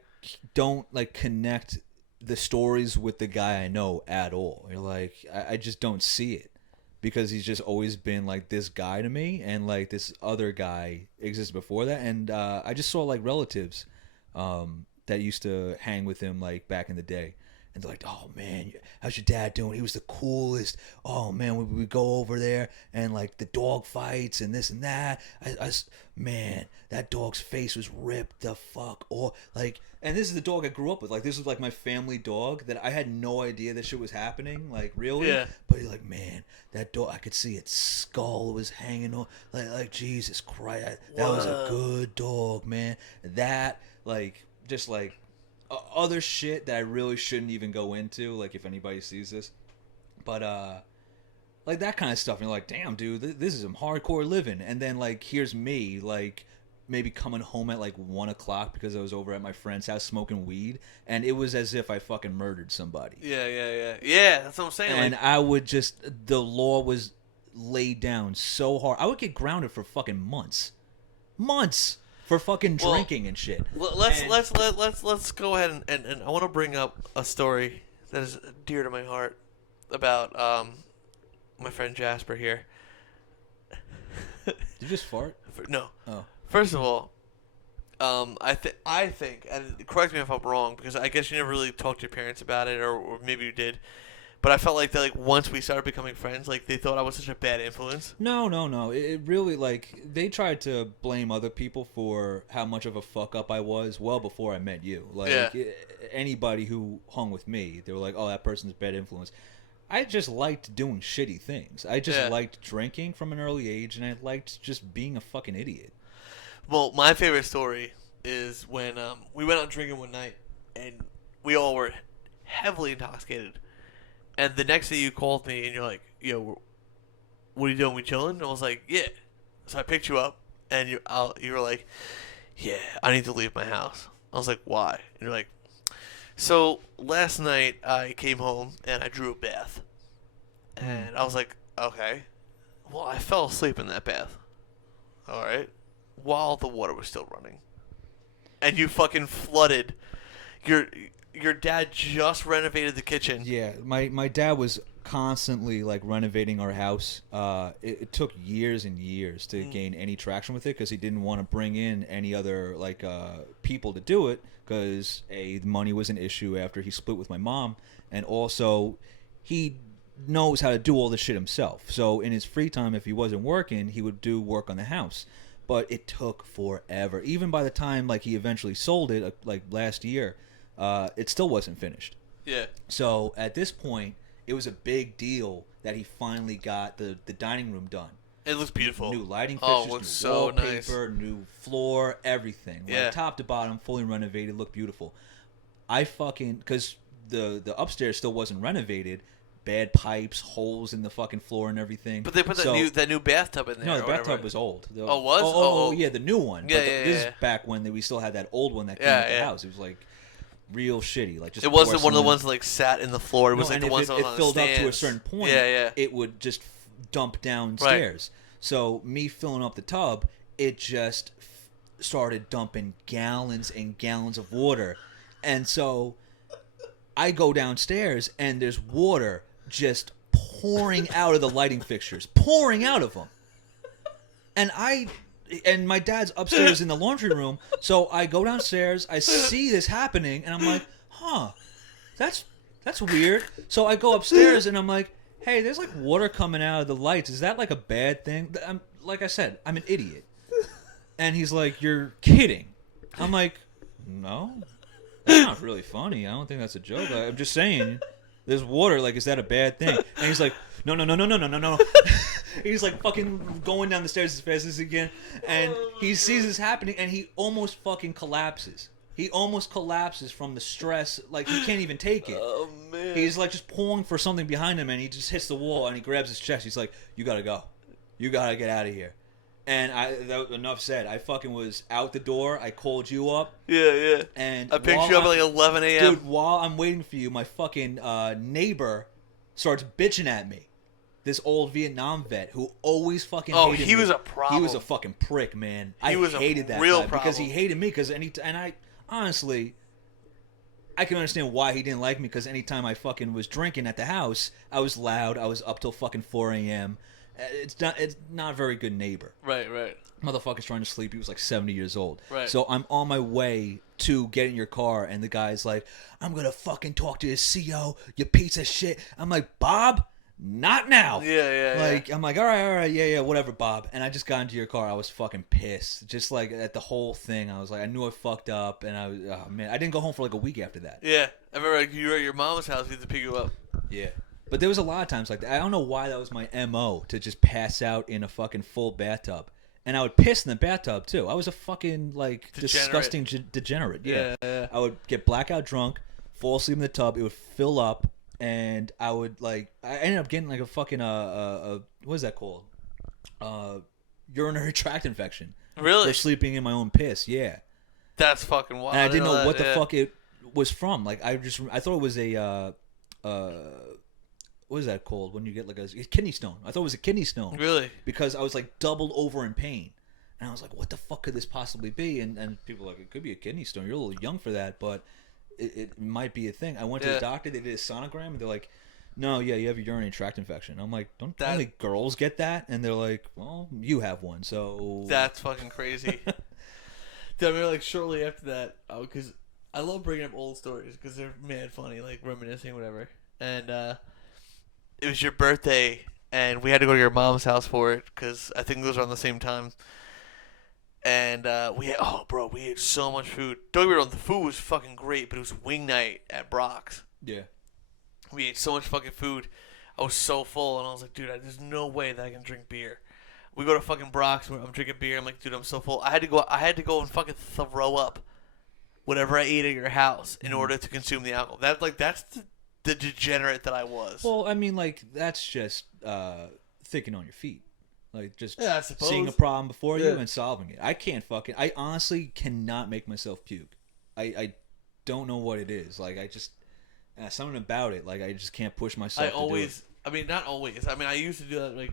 don't like connect the stories with the guy I know at all. You're like I just don't see it because he's just always been like this guy to me, and like this other guy existed before that, and I just saw like relatives that used to hang with him like back in the day. And they're like, "Oh man, how's your dad doing? He was the coolest. Oh man, we would go over there and like the dog fights and this and that. Man, that dog's face was ripped the fuck off. Like, and this is the dog I grew up with. Like, this was like my family dog that I had no idea this shit was happening. Like, really? Yeah. But you're like, man, that dog, I could see its skull was hanging on. Like Jesus Christ, that was a good dog, man. That like just like." Other shit that I really shouldn't even go into, like if anybody sees this, but like that kind of stuff. And you're like, damn, dude, this is some hardcore living. And then like, here's me, like maybe coming home at like 1 o'clock because I was over at my friend's house smoking weed, and it was as if I fucking murdered somebody. Yeah. That's what I'm saying. And like, I would just, the law was laid down so hard. I would get grounded for fucking months for fucking drinking and shit. Let's go ahead and I want to bring up a story that is dear to my heart about my friend Jasper here. Did you just fart? No. Oh. First of all, I think, and correct me if I'm wrong, because I guess you never really talked to your parents about it, or maybe you did, but I felt like that, like once we started becoming friends, like they thought I was such a bad influence. No. It really, like, they tried to blame other people for how much of a fuck up I was well before I met you. Like, anybody who hung with me, they were like, oh, that person's a bad influence. I just liked doing shitty things. I just liked drinking from an early age, and I liked just being a fucking idiot. Well, my favorite story is when we went out drinking one night, and we all were heavily intoxicated. And the next day you called me, and you're like, yo, what are you doing? We chilling? And I was like, yeah. So I picked you up, and you were like, yeah, I need to leave my house. I was like, why? And you're like, so last night I came home, and I drew a bath. And I was like, okay. Well, I fell asleep in that bath. All right. While the water was still running. And you fucking flooded. Your dad just renovated the kitchen. Yeah, my dad was constantly like renovating our house. It took years and years to gain any traction with it because he didn't want to bring in any other like people to do it because the money was an issue after he split with my mom, and also he knows how to do all this shit himself. So in his free time, if he wasn't working, he would do work on the house. But it took forever. Even by the time like he eventually sold it, like last year, it still wasn't finished. Yeah. So at this point, it was a big deal that he finally got the dining room done. It looks beautiful. New lighting Oh, fixtures, it looks new so wallpaper, nice. new floor, everything. Yeah. Like top to bottom, fully renovated, looked beautiful. I fucking, because the upstairs still wasn't renovated, bad pipes, holes in the fucking floor and everything. But they put that new bathtub in there. No, the or whatever. bathtub was old. Oh, was? Oh, yeah, the new one. Yeah, but yeah, this yeah. is back when we still had that old one that came Yeah, with the yeah. house. It was like real shitty. Like just It wasn't one of the porcelain. ones that like sat in the floor. It was No, like and the ones if that it was on filled the up to a stands. certain point, Yeah. it would just dump downstairs. So me filling up the tub, it just started dumping gallons and gallons of water. And so I go downstairs and there's water just pouring out of the lighting fixtures, pouring out of them. And my dad's upstairs in the laundry room, so I go downstairs, I see this happening, and I'm like, huh, that's weird. So I go upstairs and I'm like, hey, there's like water coming out of the lights. Is that like a bad thing? Like I said, I'm an idiot. And he's like, you're kidding. I'm like, no, that's not really funny. I don't think that's a joke. I'm just saying, there's water. Like, is that a bad thing? And he's like, no. He's like fucking going down the stairs as fast as he can, and he sees this happening, and he almost fucking collapses. He almost collapses from the stress. Like, he can't even take it. Oh man. He's like just pulling for something behind him, and he just hits the wall, and he grabs his chest. He's like, you gotta go. You gotta get out of here. And enough said. I fucking was out the door. I called you up. Yeah. And I picked you up at like 11 a.m. Dude, while I'm waiting for you, my fucking neighbor starts bitching at me. This old Vietnam vet who always fucking hated me. he was a problem. He was a fucking prick, man. I was a hated that real guy because he problem. hated me. And I honestly, I can understand why he didn't like me because anytime I fucking was drinking at the house, I was loud. I was up till fucking 4 a.m. It's not a very good neighbor. Right. Motherfucker's trying to sleep. He was like 70 years old. Right. So I'm on my way to get in your car, and the guy's like, I'm going to fucking talk to his CO, you piece of shit. I'm like, Bob, not now. Yeah. Like, I'm like, all right, yeah, whatever, Bob. And I just got into your car. I was fucking pissed. Just like at the whole thing. I was like, I knew I fucked up, and oh man, I didn't go home for like a week after that. Yeah. I remember like, you were at your mom's house. We had to pick you up. Yeah. But there was a lot of times like that. I don't know why that was my MO, to just pass out in a fucking full bathtub. And I would piss in the bathtub, too. I was a fucking, like, disgusting degenerate. Yeah. Yeah. I would get blackout drunk, fall asleep in the tub. It would fill up, and I would I ended up getting like a fucking what is that called? Urinary tract infection. Really? For sleeping in my own piss. Yeah. That's fucking wild. And I didn't know that, what the yeah. fuck it was from. Like I thought it was a what is that called when you get like a kidney stone? I thought it was a kidney stone. Really? Because I was like doubled over in pain. And I was like, what the fuck could this possibly be? And people were like, it could be a kidney stone. You're a little young for that, but it might be a thing. I went to the doctor. They did a sonogram. And they're like, no, yeah, you have a urinary tract infection. I'm like, don't only girls get that? And they're like, well, you have one, so... That's fucking crazy. Dude, I remember, like, shortly after that, because I love bringing up old stories because they're mad funny, like, reminiscing, whatever. And it was your birthday, and we had to go to your mom's house for it because I think those were on the same time. And we ate so much food. Don't get me wrong, the food was fucking great, but it was wing night at Brock's. Yeah. We ate so much fucking food. I was so full, and I was like, dude, there's no way that I can drink beer. We go to fucking Brock's, I'm drinking beer. I'm like, dude, I'm so full. I had to go and fucking throw up whatever I ate at your house in order to consume the alcohol. That's the degenerate that I was. Well, I mean, like, that's just thinking on your feet. Like, just I suppose. seeing a problem before you and solving it. I honestly cannot make myself puke. I don't know what it is. Like, I just... something about it, like I just can't push myself. Not always. I used to do that, like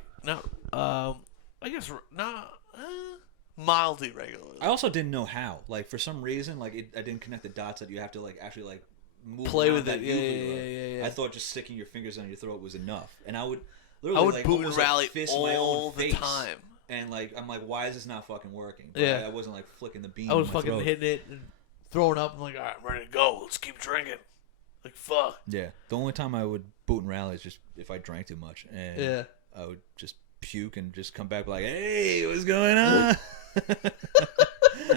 mildly regularly. I also didn't know how. Like for some reason, like I didn't connect the dots that you have to like actually like move. Play with it. Yeah. I thought just sticking your fingers on your throat was enough, and I would like, boot and rally fist all my own the face. time. And like I'm like, why is this not fucking working? But Yeah. I wasn't like flicking the bean. I was in my fucking throat. hitting it and throwing up. I'm like, all right, I'm ready to go. Let's keep drinking. Like, fuck. Yeah. The only time I would boot and rally is just if I drank too much. And I would just puke and just come back like, hey, what's going on?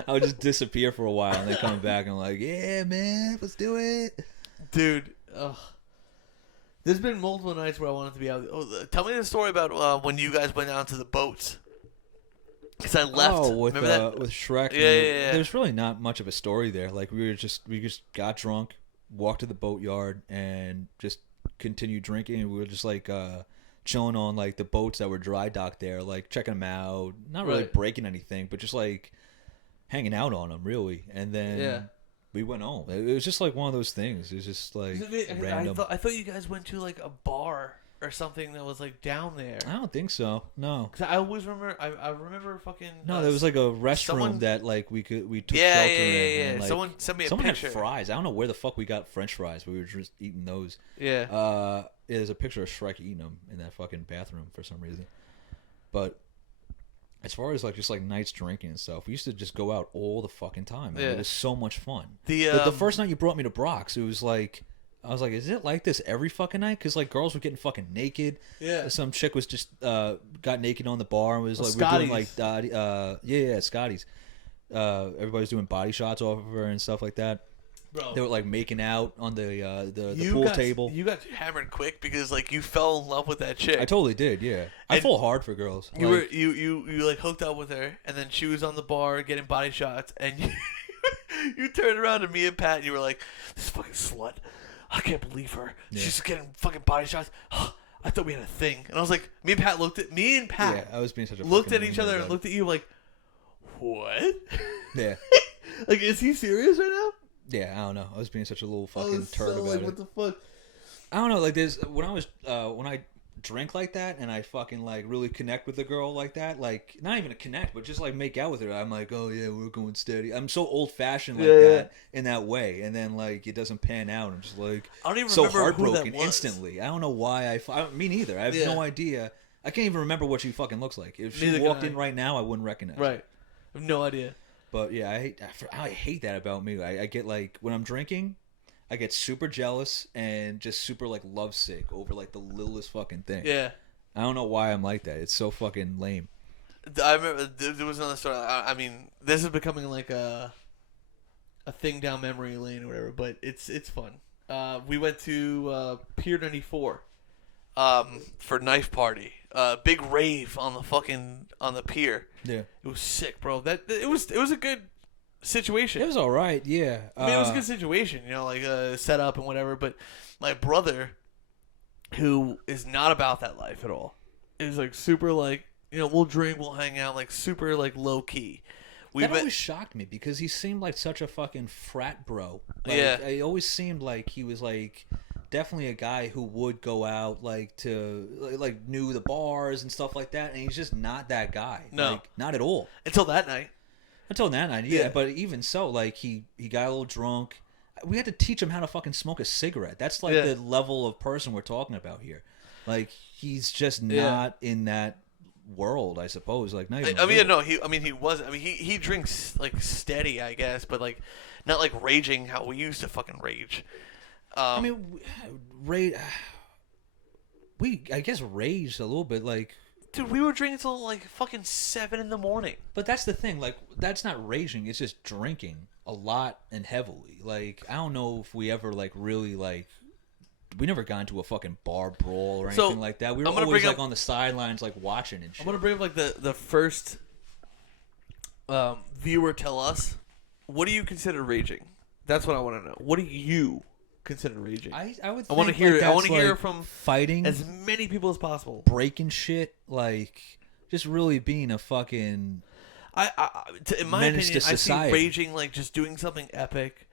I would just disappear for a while and then come back and I'm like, yeah, man, let's do it. Dude, there's been multiple nights where I wanted to be out. Tell me the story about when you guys went down to the boats. Because I left. Oh, with Shrek. Yeah. There's really not much of a story there. Like we just got drunk, walked to the boatyard, and just continued drinking. And we were just like chilling on like the boats that were dry docked there, like checking them out. Not really breaking anything, but just like hanging out on them, really. And then we went home. It was just like one of those things. It was just like random. I thought you guys went to like a bar or something that was like down there. I don't think so. No. Cause I always remember. I remember fucking. No, there was like a restroom that like we took shelter in. And, like, someone sent me a someone picture. had fries. I don't know where the fuck we got French fries, but we were just eating those. Yeah. There's a picture of Shrek eating them in that fucking bathroom for some reason. But as far as like just like nights drinking and stuff, we used to just go out all the fucking time. Man. It was so much fun. The first night you brought me to Brock's, it was like. I was like, is it like this every fucking night? Because, like, girls were getting fucking naked. Yeah. Some chick was just, got naked on the bar and was like, Scotty's. we were doing, like, Scotty's. Everybody was doing body shots off of her and stuff like that. Bro. They were, like, making out on the pool table. You got hammered quick because, like, you fell in love with that chick. I totally did, yeah. I fall hard for girls. You like, hooked up with her, and then she was on the bar getting body shots, and you turned around to me and Pat, and you were like, this fucking slut. I can't believe her. Yeah. She's getting fucking body shots. I thought we had a thing. And I was like, me and Pat Yeah, I was being such a looked fucking at each other and loser. looked at you like, what? Yeah. Like, is he serious right now? Yeah, I don't know. I was being such a little fucking turd about it. What the fuck? I don't know. Like, when I drink like that and I fucking like really connect with a girl like that, like not even a connect, but just like make out with her. I'm like, oh yeah, we're going steady. I'm so old fashioned like that in that way, and then like it doesn't pan out. I'm just like I don't even so remember heartbroken who that was. instantly. I don't know why. Me neither. I have no idea. I can't even remember what she fucking looks like. If she Neither walked can in right now, I wouldn't recognize her. Right. I have no idea. But yeah, I hate that about me. I get like when I'm drinking, I get super jealous and just super like lovesick over like the littlest fucking thing. Yeah. I don't know why I'm like that. It's so fucking lame. I remember there was another story. I mean, this is becoming like a thing down memory lane or whatever, but it's fun. We went to Pier 94 for knife party. Big rave on the pier. Yeah, it was sick, bro. It was a good situation. it was all right. Yeah, I mean, it was a good situation, you know, like set up and whatever. But my brother who is not about that life at all. Is like super like, we'll drink, we'll hang out, like super like low key. That always shocked me because he seemed like such a fucking frat bro. Like, Yeah. It always seemed like he was like definitely a guy who would go out like to like knew the bars and stuff like that, and he's just not that guy. No. Like, not at all. until that night. Until that night, yeah. Yeah. But even so, like he got a little drunk. We had to teach him how to fucking smoke a cigarette. That's like Yeah. the level of person we're talking about here. Like he's just Yeah. not in that world, I suppose. Like, not even I mean, little. no, he wasn't. I mean, he drinks like steady, I guess, but like not like raging how we used to fucking rage. I mean, I guess raged a little bit, like. Dude, we were drinking till like fucking 7 a.m. But that's the thing, like, that's not raging. It's just drinking a lot and heavily. Like, I don't know if we ever like really like. We never got into a fucking bar brawl or anything like that. We were I'm gonna always bring like up- on the sidelines, like watching and shit. I'm gonna bring up like the first viewer tell us, what do you consider raging? That's what I want to know. What do you consider raging? I would. I wanna think, hear like, it. I wanna that's, hear like, from fighting, as many people as possible. breaking shit, like just really being a fucking. In my Menace opinion, to I see society. raging like just doing something epic,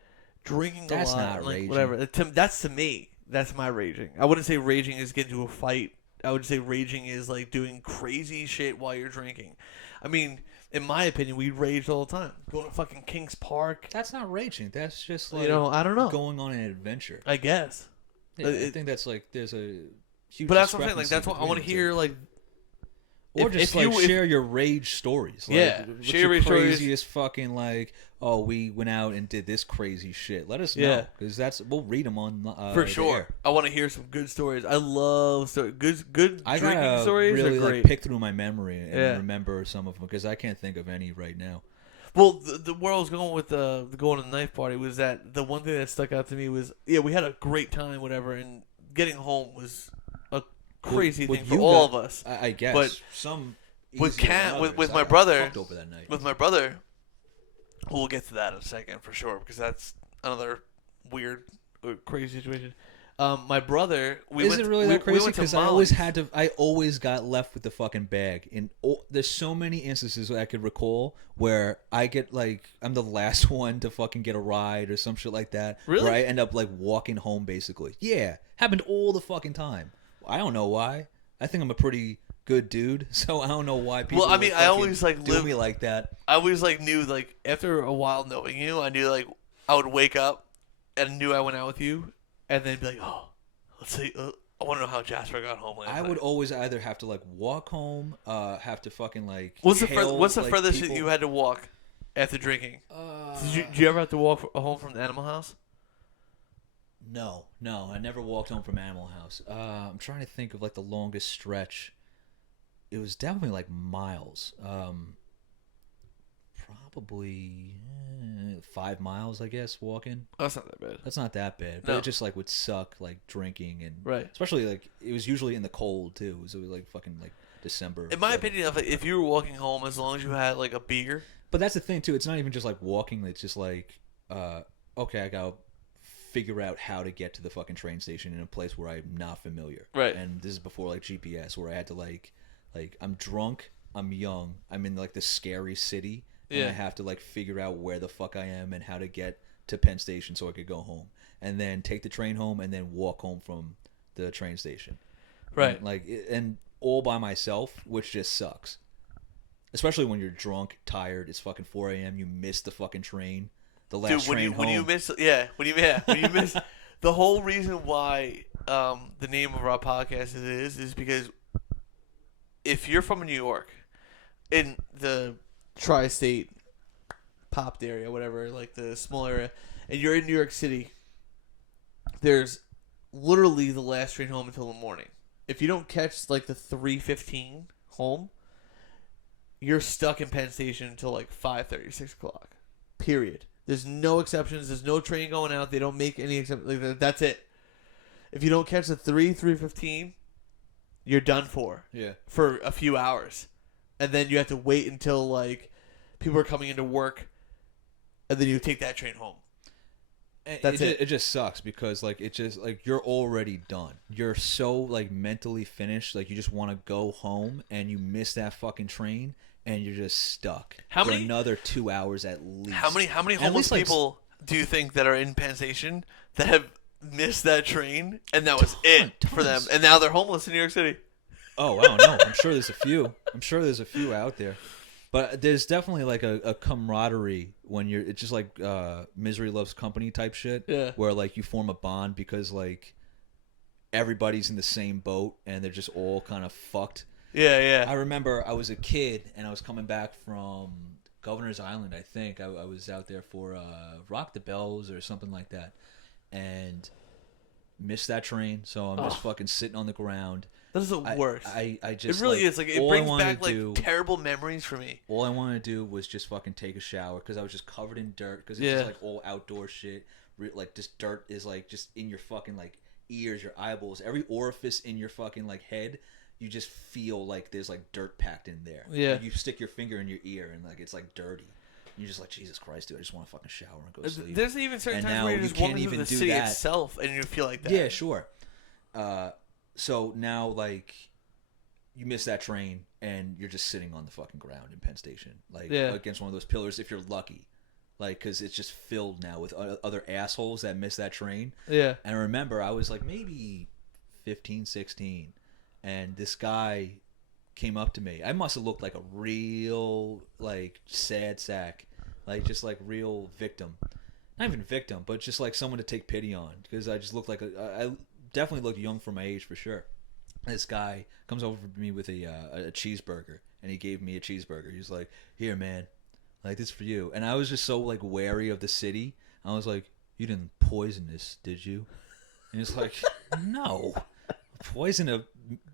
drinking That's a lot, not like raging. whatever. That's to me. That's my raging. I wouldn't say raging is getting into a fight. I would say raging is like doing crazy shit while you're drinking. I mean, in my opinion, we raged all the time. Going to fucking Kings Park. That's not raging. That's just like I don't know. going on an adventure. I guess. Yeah, I think that's like there's a huge. But that's what I'm saying. Like discrepancy that's what I want to between the two. hear. Like, Or if- just if like you- if- share your rage stories. Like, Yeah, what's share your rage stories. craziest fucking like. Oh, we went out and did this crazy shit. Let us Yeah. know because we'll read them on for the sure. air. I want to hear some good stories. I love good I drinking gotta stories. really are like great. pick through my memory and Yeah. remember some of them because I can't think of any right now. Well, the where I was going with going to the knife party was that the one thing that stuck out to me was we had a great time, whatever, and getting home was a crazy What thing for you all got- of us. I guess, But some with easier than Cat- with others. my I got brother- fucked over that night. With my brother, we'll get to that in a second for sure because that's another weird, crazy situation. My brother, Is it really that crazy? Because Because I always got left with the fucking bag. And there's so many instances I could recall where I get like I'm the last one to fucking get a ride or some shit like that. Really? Where I end up like walking home basically. Yeah, happened all the fucking time. I don't know why. I think I'm a pretty good dude, so I don't know why people. Well, I would mean, I fucking always, like, do live- me like that. I always like knew like after a while knowing you, I knew like I would wake up and knew I went out with you, and then be like, oh, let's see. I want to know how Jasper got home last I night. would always either have to like walk home, have to fucking like. What's the hail, what's the like, furthest people. you had to walk after drinking? Uh, Did you ever have to walk home from the Animal House? No, I never walked home from Animal House. I'm trying to think of like the longest stretch. It was definitely like miles. Probably 5 miles, I guess, walking. Oh, that's not that bad. That's not that bad, but No. it just like would suck, like drinking and Right. especially like it was usually in the cold too. It was like fucking like December. In my weather. opinion, if you were walking home, as long as you had like a beer, But that's the thing too. It's not even just like walking. It's just like, okay, I gotta figure out how to get to the fucking train station in a place where I'm not familiar. Right. And this is before like GPS, where I had to like I'm drunk, I'm young, I'm in like the scary city, and Yeah. I have to like figure out where the fuck I am and how to get to Penn Station so I could go home, and then take the train home, and then walk home from the train station. right? And, like and all by myself, which just sucks. Especially when you're drunk, tired. It's fucking 4 a.m. You missed the fucking train. The last Dude, train home. when you miss the whole reason why the name of our podcast is because if you're from New York, in the tri-state popped area, whatever, like the small area, and you're in New York City, there's literally the last train home until the morning. If you don't catch like the 3:15 home, you're stuck in Penn Station until like 5:30, 6 o'clock. Period. There's no exceptions. There's no train going out. They don't make any exceptions. Like, that's it. If you don't catch the 3:15, you're done for a few hours. And then you have to wait until like people are coming into work, and then you take that train home. That's it. It just sucks because like it just like you're already done. You're so like mentally finished. Like you just want to go home and you miss that fucking train and you're just stuck How for many- another 2 hours at least. How many And at homeless least, like, people do you think that are in Penn Station that have missed that train and that was it for them, tons. and now they're homeless in New York City? Oh, I don't know. I'm sure there's a few. I'm sure there's a few out there. But there's definitely like a camaraderie when you're. It's just like Misery Loves Company type shit. Yeah. Where like you form a bond because like everybody's in the same boat and they're just all kind of fucked. Yeah, I yeah. remember I was a kid and I was coming back from Governor's Island. I think I was out there for Rock the Bells or something like that, and missed that train. So I'm just fucking sitting on the ground. That is the worst. I it just really like, is. Like it all I brings wanted back to like do- terrible memories for me. All I wanted to do was just fucking take a shower because I was just covered in dirt because it's Yeah. just like all outdoor shit. Like just dirt is like just in your fucking like ears, your eyeballs, every orifice in your fucking like head. You just feel like there's like dirt packed in there. Yeah. Like, you stick your finger in your ear and like it's like dirty. You're just like, Jesus Christ, dude! I just want to fucking shower and go to sleep. There's even certain And times now where you're you just can't walking through even the do city that. itself and you feel like that. Yeah, sure. So now, like, you miss that train and you're just sitting on the fucking ground in Penn Station, like Yeah. against one of those pillars if you're lucky, like, because it's just filled now with other assholes that miss that train. Yeah. And I remember I was like maybe 15, 16, and this guy came up to me. I must have looked like a real like sad sack, like just like real victim. Not even victim, but just like someone to take pity on because I just looked like I definitely looked young for my age for sure. This guy comes over to me with a cheeseburger, and he gave me a cheeseburger. He's like, "Here, man, like this is for you." And I was just so like wary of the city. I was like, "You didn't poison this, did you?" And he's like, "No, poison a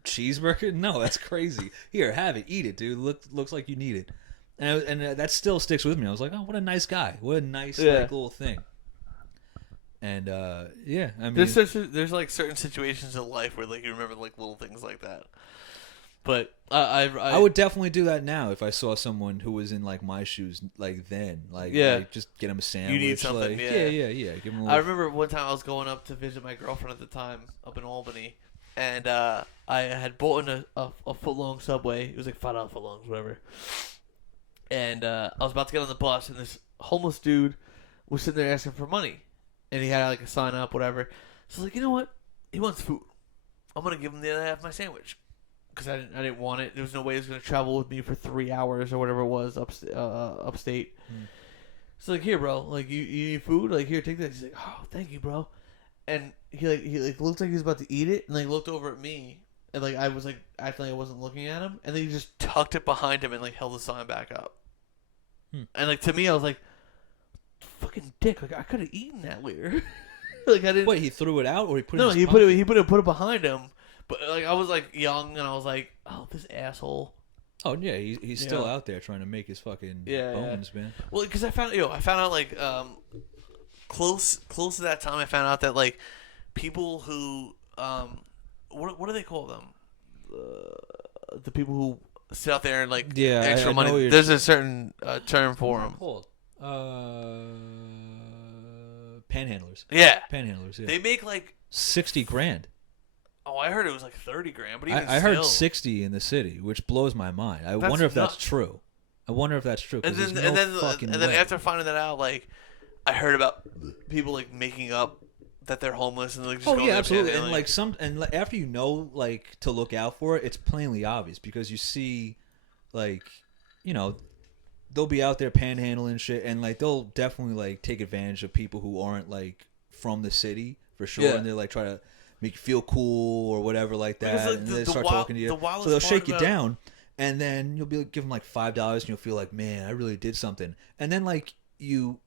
cheeseburger? No, that's crazy. Here, have it, eat it, dude. Looks like you need it." And that still sticks with me. I was like, "Oh, what a nice guy. What a nice Yeah. like little thing." And yeah, I mean, There's like certain situations in life where like you remember like little things like that. But I would definitely do that now if I saw someone who was in like my shoes, like then, like, Yeah. like, just get him a sandwich. need something, like, yeah. yeah. Give him a I little. remember one time I was going up to visit my girlfriend at the time up in Albany, and I had bought in a foot-long Subway. It was like $5 footlongs, whatever. And I was about to get on the bus, and this homeless dude was sitting there asking for money, and he had like a sign up, whatever. So I was like, you know what? He wants food. I'm gonna give him the other half of my sandwich because I didn't want it. There was no way he was gonna travel with me for 3 hours or whatever it was upstate. So like, here, bro. Like, you need food? Like, here, take that. He's like, oh, thank you, bro. And he looked like he was about to eat it, and like looked over at me, and like I was like acting like I wasn't looking at him, and then he just tucked it behind him and like held the sign back up. And like to me, I was like, fucking dick. Like I could have eaten that later. Like I didn't. Wait, he threw it out or he put it? No, in his he put pocket? it behind him. But like I was like young, and I was like, oh, this asshole. Oh yeah, he's still Yeah. out there trying to make his fucking Yeah, bones, man. Well, because I found out like close to that time, I found out that like people who what do they call them? The people who sit out there and like Yeah, extra I know what money. you're- There's a certain term for them. Called panhandlers. Yeah, Panhandlers. Yeah. they make like 60 grand. oh, I heard it was like 30 grand, but even I heard still. 60 in the city, which blows my mind. I That's wonder if that's nuts. true. I wonder if that's true. 'cause And there's then no fucking and then way. after finding that out, like I heard about people like making up that they're homeless and like just Oh going yeah, there absolutely. panhandling. And like after you know like to look out for it, it's plainly obvious because you see, like, you know, they'll be out there panhandling shit, and like they'll definitely like take advantage of people who aren't like from the city for sure, Yeah. and they like try to make you feel cool or whatever like that, Because, like, and the- they the start wild- talking to you. the wildest So they'll part shake you about- down, and then you'll be like, give them like $5, and you'll feel like, man, I really did something, and then like you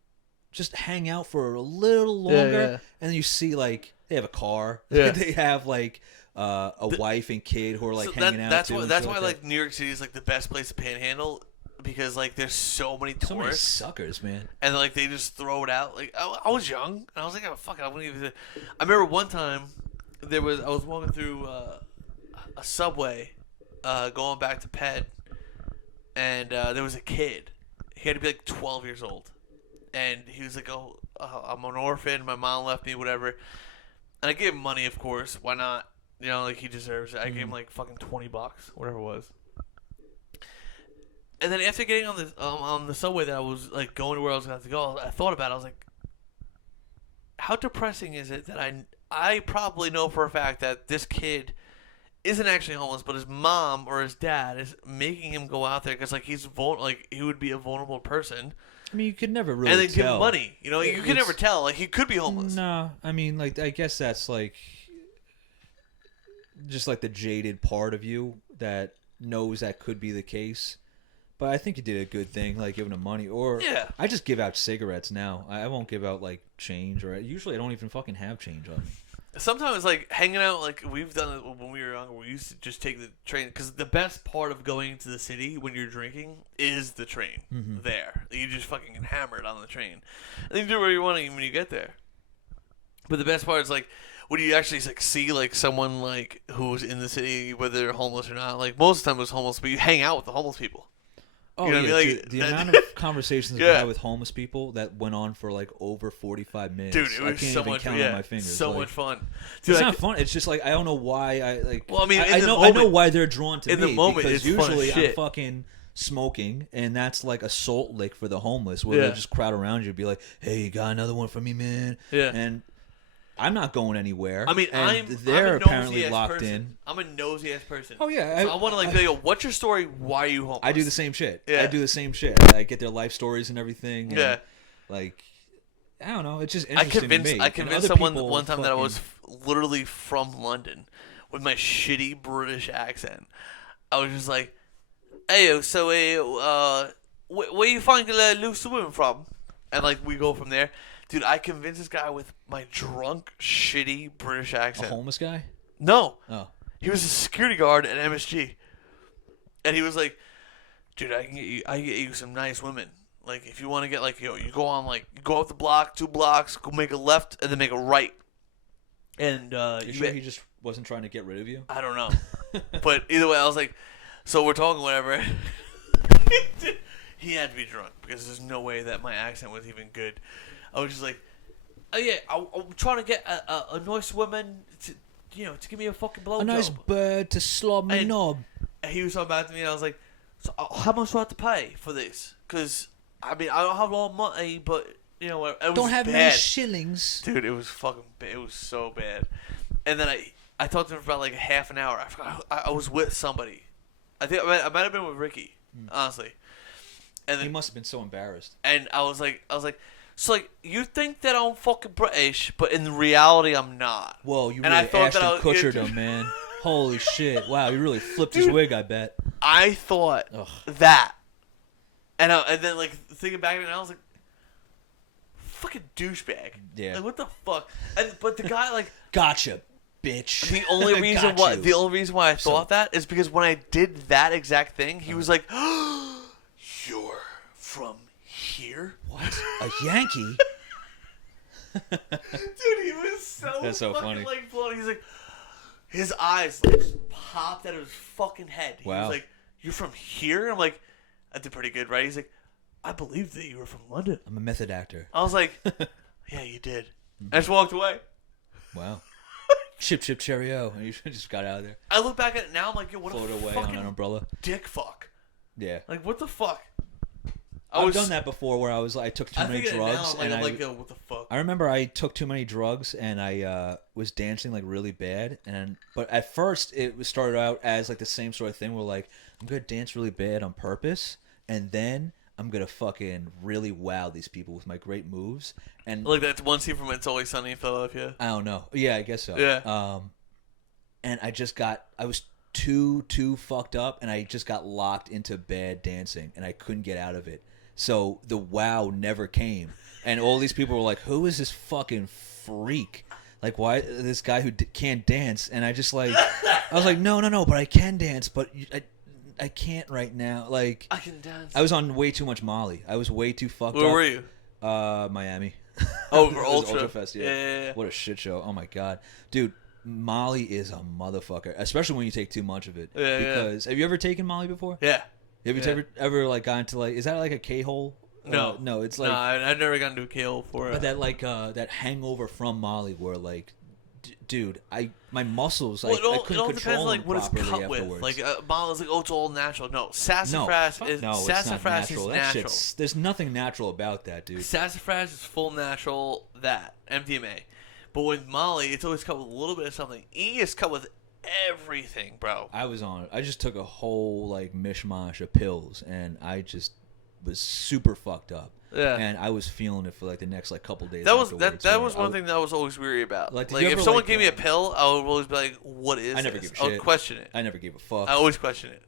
just hang out for a little longer, yeah. and then you see like they have a car, Yeah. they have like a wife and kid who are like So hanging out that's too. why and that's shit why that. like New York City is like the best place to panhandle because like there's so many so many tourists suckers, man. and like they just throw it out. Like I was young and I was like, oh fuck it, I wouldn't even. I remember one time I was walking through a subway going back to Penn, and there was a kid. He had to be like 12 years old, and he was like, "Oh, I'm an orphan. My mom left me, whatever." And I gave him money, of course. Why not? You know, like he deserves it. I gave him like fucking $20, whatever it was. And then after getting on the subway that I was like going to where I was gonna have to go, I thought about it. I was like, how depressing is it that I probably know for a fact that this kid isn't actually homeless, but his mom or his dad is making him go out there because like he would be a vulnerable person, I mean, you could never really and they tell. give him money. You know, you could It's- never tell. Like he could be homeless. No, I mean, like, I guess that's like just like the jaded part of you that knows that could be the case. But I think you did a good thing, like giving him money. Or Yeah. I just give out cigarettes now. I won't give out like change, or usually I don't even fucking have change on me. Sometimes like hanging out, like we've done it when we were younger. We used to just take the train because the best part of going to the city when you're drinking is the train. There, you just fucking get hammered on the train, and you do what you want when you get there. But the best part is like when you actually like see like someone like who's in the city, whether they're homeless or not. Like most of the time it was homeless, but you hang out with the homeless people. Oh, You know yeah. what I mean? Like, Dude, the that- amount of conversations Yeah. I had with homeless people that went on for like over 45 minutes. Dude, it I was can't so even much count on my fingers. so like, much fun. Dude, It's I not c- fun. It's just like I don't know why I like. Well, I mean, in I the know I know moment- why they're drawn to in me the moment, because it's fun as usually I'm shit. fucking smoking, and that's like a salt lick for the homeless, where Yeah. they'll just crowd around you and be like, "Hey, you got another one for me, man?" Yeah. And I'm not going anywhere. I mean, and I'm they're a apparently nosy-ass locked person. in. I'm a nosy ass person. Oh yeah, So I want to like be like, what's your story? Why are you homeless? I do the same shit. Yeah. I do the same shit. I get their life stories and everything. And, Yeah. like, I don't know. It's just I interesting to me. convinced And other someone people one time that I fucking- was literally from London with my shitty British accent. I was just like, "Hey, so where you find loose women from?" And like we go from there. Dude, I convinced this guy with my drunk, shitty British a accent. homeless guy. No, Oh, he was a security guard at MSG, and he was like, "Dude, I can get you some nice women. Like, if you want to get like, you go on like, you go up the block, 2 blocks, go make a left, and then make a right." And you sure he just wasn't trying to get rid of you? I don't know, but either way, I was like, "So we're talking whatever." He had to be drunk because there's no way that my accent was even good. I was just like, "Oh yeah, I'm trying to get a nice woman to give me a fucking blowjob." A nice bird to slob me And- knob. And he was talking back to me, and I was like, "So how much do I have to pay for this? Because I mean, I don't have a lot of money, but it was Don't have bad. many shillings. Dude, it was fucking bad. It was so bad." And then I talked to him for about like a half an hour. I forgot. I was with somebody. I think I might have been with Ricky, honestly. And He then must have been so embarrassed. and I was like, so like you think that I'm fucking British, but in reality I'm not. Whoa, you And I really thought that Ashton I was- Kutchered him, man. Holy shit! Wow, you really flipped his Dude. wig. I bet. I thought Ugh. that, and then like thinking back, and I was like, fucking douchebag. Yeah. Like what the fuck? But the guy like. Gotcha, bitch. The only reason Got why you. the only reason why I thought that is because when I did that exact thing, he was like, "You're from here?" What? A Yankee? Dude, he was so That's so fucking funny. like blown. He's like, his eyes like just popped out of his fucking head. He Wow. was like, "You're from here?" I'm like, "I did pretty good, right?" He's like, "I believe that you were from London." I'm a method actor. I was like, "Yeah, you did." I just walked away. Wow. Chip chip cheerio. And you just got out of there. I look back at it now. I'm like, "Yo, what Float a away fucking on an umbrella. dick fuck!" Yeah. Like, what the fuck? I've done that before where I took too I many think of it drugs now, and I'm like, yo, what the fuck? I remember I took too many drugs and I was dancing like really bad but at first it started out as like the same sort of thing where like I'm gonna dance really bad on purpose and then I'm gonna fucking really wow these people with my great moves and Like that one scene from It's Always Sunny in Philadelphia. I don't know, yeah, I guess so, Yeah. And I was too fucked up and I just got locked into bad dancing and I couldn't get out of it. So the wow never came, and all these people were like, "Who is this fucking freak? Like, why this guy who can't dance?" And I just like, I was like, "No, but I can dance, but I can't right now." Like, I can dance. I was on way too much Molly. I was way too fucked up. Where were you? Miami. Oh, It for was Ultra. Ultrafest, Yeah. What a shit show! Oh my god, dude. Molly is a motherfucker, especially when you take too much of it. Yeah. Because have you ever taken Molly before? Yeah. Have you Yeah. ever like gone to like is that like a K-hole No. no, it's No, like I've never gotten to a KO for but it. that like that hangover from Molly, where like, dude, my muscles, Well, I it couldn't all depends control like them what it's properly cut with. afterwards. Like Molly's like, oh, it's all natural. No, no, sassafras fuck is no, it's not sassafras natural. is That natural. shit's there's nothing natural about that, dude. Sassafras is full natural. That MDMA, but with Molly, it's always cut with a little bit of something. E is cut with everything, bro. I just took a whole like mishmash of pills, and I just was super fucked up. Yeah. And I was feeling it for like the next like couple days. That was afterwards, that where was I one w- thing that I was always weary about. Like, did Like you if ever, someone like, gave me a pill, I would always be like, "What is?" I never this? give a I would shit. question it. I never gave a fuck. I always question it.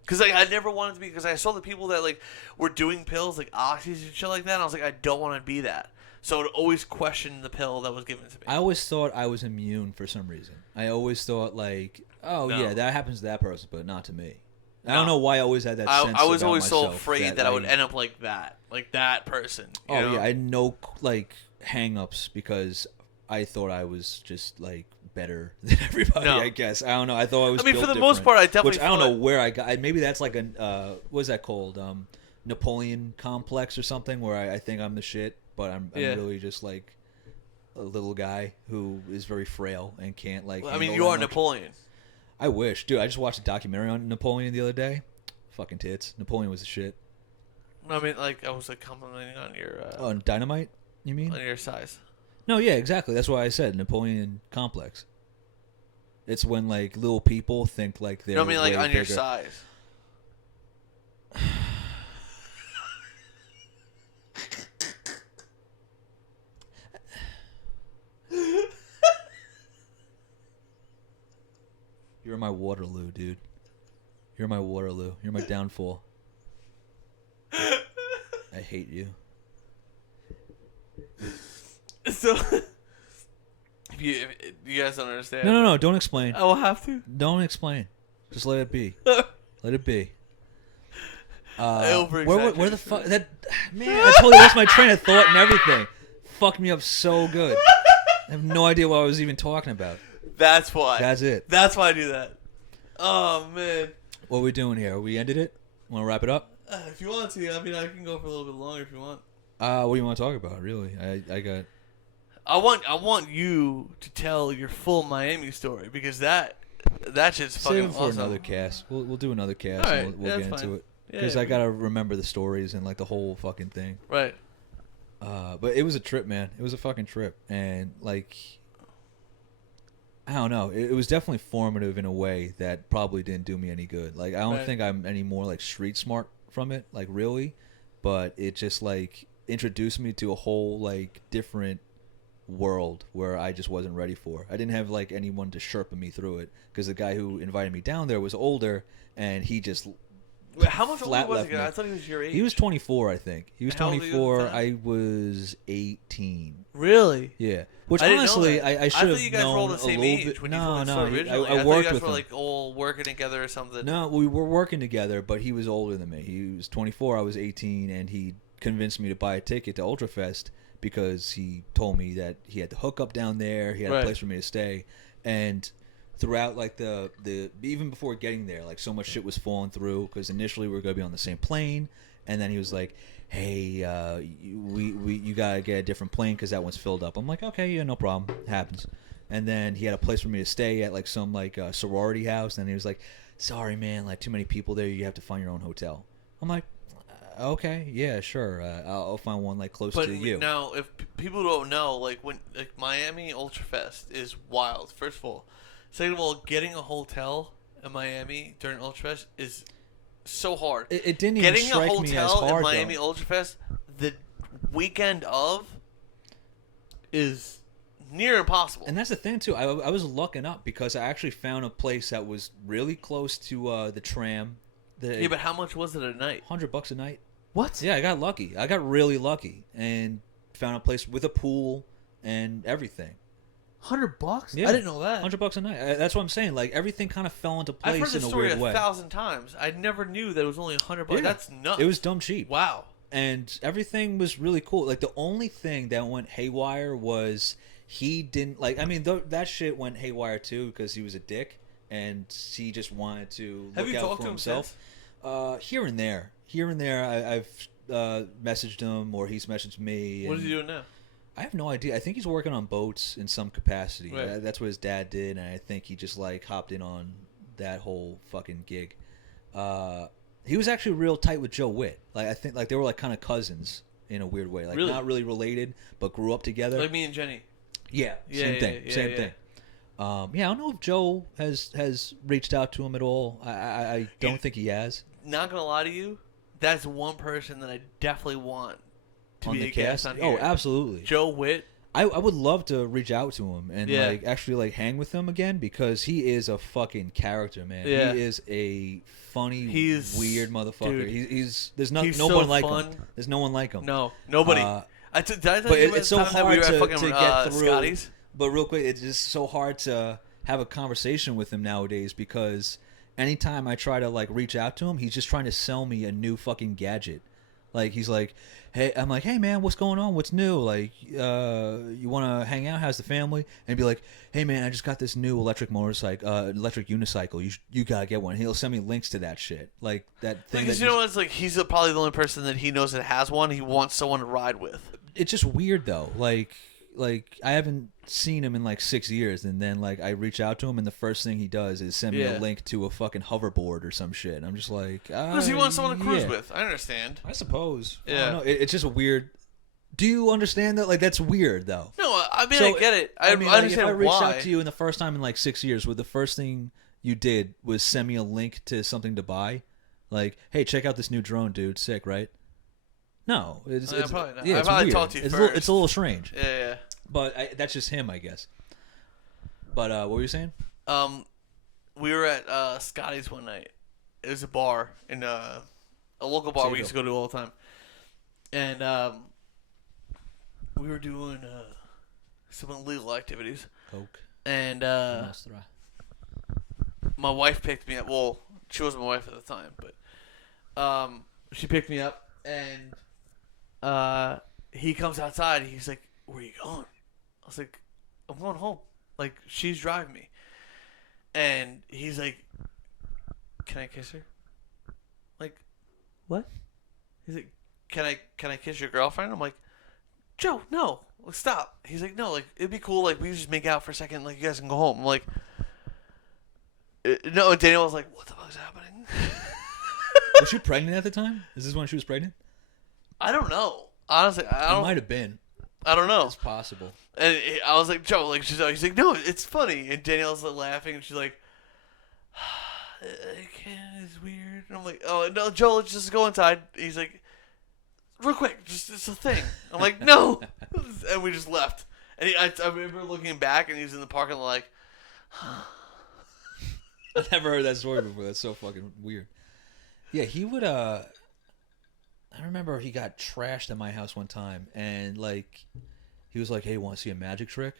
Because like I never wanted to be. Because I saw the people that like were doing pills like oxys and shit like that. And I was like, I don't want to be that. So I would always question the pill that was given to me. I always thought I was immune for some reason. I always thought like, oh No. yeah, that happens to that person, but not to me. I No. don't know why I always had that sense. I was about always so myself afraid that I would end up like that person. You Oh know? yeah, I had no like hang-ups because I thought I was just like better than everybody. No. I guess I don't know. I thought I was. I mean, built for the most different, part, I definitely Which I don't know thought- where I got. Maybe that's like a what is that called? Napoleon complex or something, where I think I'm the shit, but I'm Yeah. really just like a little guy who is very frail and can't like. Well, I mean, handle you that are much. Napoleon. I wish, dude. I just watched a documentary on Napoleon the other day. Fucking tits. Napoleon was the shit. I mean, like I was like complimenting on your On Dynamite, you mean? on your size. No, yeah, exactly. That's why I said Napoleon complex. It's when like little people think like they're. No, I mean like way on your bigger. size. You're my Waterloo, dude. You're my Waterloo. You're my downfall. I hate you. So, if you guys don't understand, No. Don't explain. I will have to. Don't explain. Just let it be. Let it be. I Where the fuck that man? I totally lost my train of thought and everything. Fucked me up so good. I have no idea what I was even talking about. That's why. That's it. That's why I do that. Oh man. What are we doing here? We ended it. Want to wrap it up? If you want to, I mean, I can go for a little bit longer if you want. What do you want to talk about? Really, I got. I want you to tell your full Miami story because that shit's fucking Save it for awesome. another cast. We'll do another cast. All And right, we'll yeah, get that's into fine. it Yeah, because yeah, I gotta remember the stories and like the whole fucking thing. Right. But it was a trip, man. It was a fucking trip, and like, I don't know. It was definitely formative in a way that probably didn't do me any good. Like, I don't Right. think I'm any more like street smart from it, like really, but it just like introduced me to a whole like different world where I just wasn't ready for. I didn't have like anyone to Sherpa me through it because the guy who invited me down there was older, and he just Wait, how much older flat was left he? me. I thought he was your age. He was 24, I think. He was How old were you at the 24. time? I was 18. Really? Yeah, which I didn't know honestly, that. I should have thought you guys known were all the a same little age bit. when you No, told the no, story originally. I thought you worked guys with were him. like all working together or something. No, we were working together, but he was older than me. He was 24, I was 18, and he convinced me to buy a ticket to Ultrafest because he told me that he had the hookup down there, he had Right. a place for me to stay, and throughout like the even before getting there, like so much shit was falling through because initially we were gonna be on the same plane, and then he was like, hey, you gotta get a different plane because that one's filled up. I'm like, okay, yeah, no problem, it happens. And then he had a place for me to stay at like some like sorority house, and he was like, sorry man, like too many people there, you have to find your own hotel. I'm like, okay, yeah, sure, I'll find one like close But to you. now, if people don't know, like when like Miami Ultrafest is wild. First of all, second of all, getting a hotel in Miami during Ultrafest is so hard. It didn't even Getting a strike me as hotel hard in Miami though. Ultrafest the weekend of is near impossible. And that's the thing too. I was lucking up because I actually found a place that was really close to the tram. Yeah, but how much was it a night? $100 a night. What? Yeah, I got lucky. I got really lucky and found a place with a pool and everything. $100? Yeah. I didn't know that. $100 a night. That's what I'm saying. Like everything kind of fell into I've heard place this in a story weird way. 1,000 times. I never knew that it was only $100. Yeah. That's nuts. It was dumb cheap. Wow. And everything was really cool. Like the only thing that went haywire was he didn't like. I mean, that shit went haywire too because he was a dick and he just wanted to Have look you out talked for to him himself. Here and there, I've messaged him or he's messaged me. What is he doing now? I have no idea. I think he's working on boats in some capacity. Right. That's what his dad did, and I think he just like hopped in on that whole fucking gig. He was actually real tight with Joe Witt. Like I think like they were like kind of cousins in a weird way. Like Really? not really related, but grew up together. Like me and Jenny. Yeah, Yeah, same yeah, thing. yeah, Same yeah. thing. Yeah, I don't know if Joe has reached out to him at all. I don't think he has. Not gonna lie to you, that's one person that I definitely want to On be the a guest cast? on Oh, here. absolutely. Joe Witt. I would love to reach out to him and Yeah. like actually like hang with him again because he is a fucking character, man. Yeah. He is a funny, He's- weird motherfucker. dude, He's there's he's no so one like him. fun. There's no one like him. No, nobody. Uh, Did I tell but you about it's the so time that we hard were at to fucking get through. Scotty's? But real quick, it's just so hard to have a conversation with him nowadays because anytime I try to like reach out to him, he's just trying to sell me a new fucking gadget. Like he's like, hey, I'm like, hey man, what's going on? What's new? Like, you want to hang out? How's the family? And he'd be like, hey man, I just got this new electric unicycle. You gotta get one. He'll send me links to that shit, like that thing. Because that you know what? It's like he's probably the only person that he knows that has one. He wants someone to ride with. It's just weird though. Like I haven't seen him in like 6 years, and then like I reach out to him, and the first thing he does is send me Yeah. a link to a fucfucking hoverboard or some shit. And I'm just like, Because he wants someone to cruise yeah. with. I understand. I suppose. I Yeah. don't know. It's just a weird. Do you understand that? Like that's weird though. No, I mean, So, I get it. I mean, like, understand if I reached why. out to you in the first time in like 6 years, would the first thing you did was send me a link to something to buy? Like, hey, check out this new drone, dude. Sick, right? No, it's probably not. yeah, I it's probably weird. talked to you it's first. it's a little strange. Yeah, But that's just him, I guess. But what were you saying? yeah. We were at Scotty's one night. It was a bar in a local bar we used to go to all the time, and we were doing some illegal activities. Coke. And Nostra. my wife picked me up. Well, she wasn't my wife at the time, but she picked me up, and he comes outside. And he's like, "Where are you going?" I was like, "I'm going home. Like, she's driving me." And he's like, "Can I kiss her?" Like, what? He's like, "Can I kiss your girlfriend?" I'm like, "Joe, no. Like, stop." He's like, "No, like, it'd be cool. Like, we just make out for a second. Like, you guys can go home." I'm like, no. And Daniel was like, "What the fuck's happening?" Was she pregnant at the time? Is this when she was pregnant? I don't know. Honestly, It might have been. I don't know. It's possible. And I was like, "Joe, like," he's like, "No, it's funny." And Danielle's like laughing, and she's like, "It's weird." And I'm like, "Oh no, Joe, let's just go inside." He's like, "Real quick, just it's a thing." I'm like, "No," and we just left. And I remember looking back, and he was in the parking lot, like, I've never heard that story before. That's so fucking weird. Yeah, he would. I remember he got trashed at my house one time, and like, he was like, "Hey, want to see a magic trick?"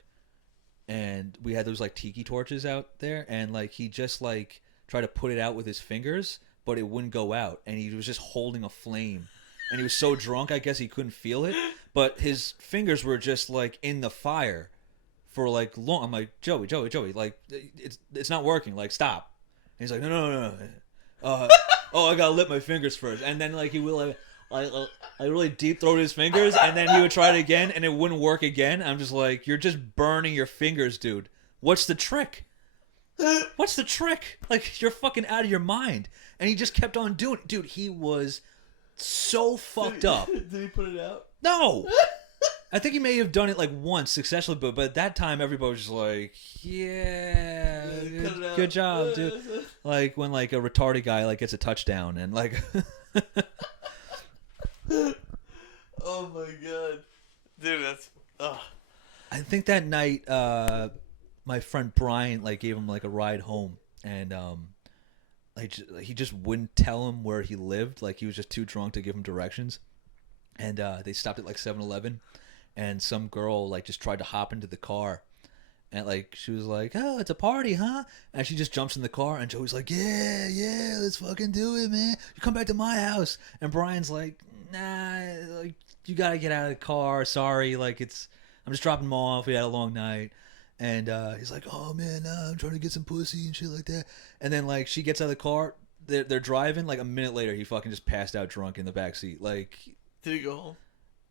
And we had those like tiki torches out there, and like he just like tried to put it out with his fingers, but it wouldn't go out, and he was just holding a flame, and he was so drunk, I guess he couldn't feel it, but his fingers were just like in the fire for like long. I'm like, Joey, like it's not working. Like, stop. And he's like, no. Oh, I gotta lick my fingers first, and then like he will like really deep throat his fingers, and then he would try it again, and it wouldn't work again. I'm just like, you're just burning your fingers, dude. What's the trick? What's the trick? Like, you're fucking out of your mind. And he just kept on doing it. Dude, he was so fucked up. "Did he put it out?" No! I think he may have done it like once successfully, but at that time everybody was just like, yeah, cut it out. good job, dude. Like when like a retarded guy like gets a touchdown and like Oh my god, dude, that's. I think that night my friend Brian like gave him like a ride home, and like he just wouldn't tell him where he lived. Like he was just too drunk to give him directions. And they stopped at like 7-Eleven, and some girl like just tried to hop into the car, and like she was like, "Oh, it's a party, huh?" And she just jumps in the car, and Joey's like, "Yeah, let's fucking do it, man. You come back to my house." And Brian's like, "Nah, like you gotta get out of the car. Sorry, like I'm just dropping him off. We had a long night." And he's like, "Oh man, nah, I'm trying to get some pussy and shit like that." And then like she gets out of the car, they're driving. Like a minute later, he fucking just passed out drunk in the back seat. Like Did he go home?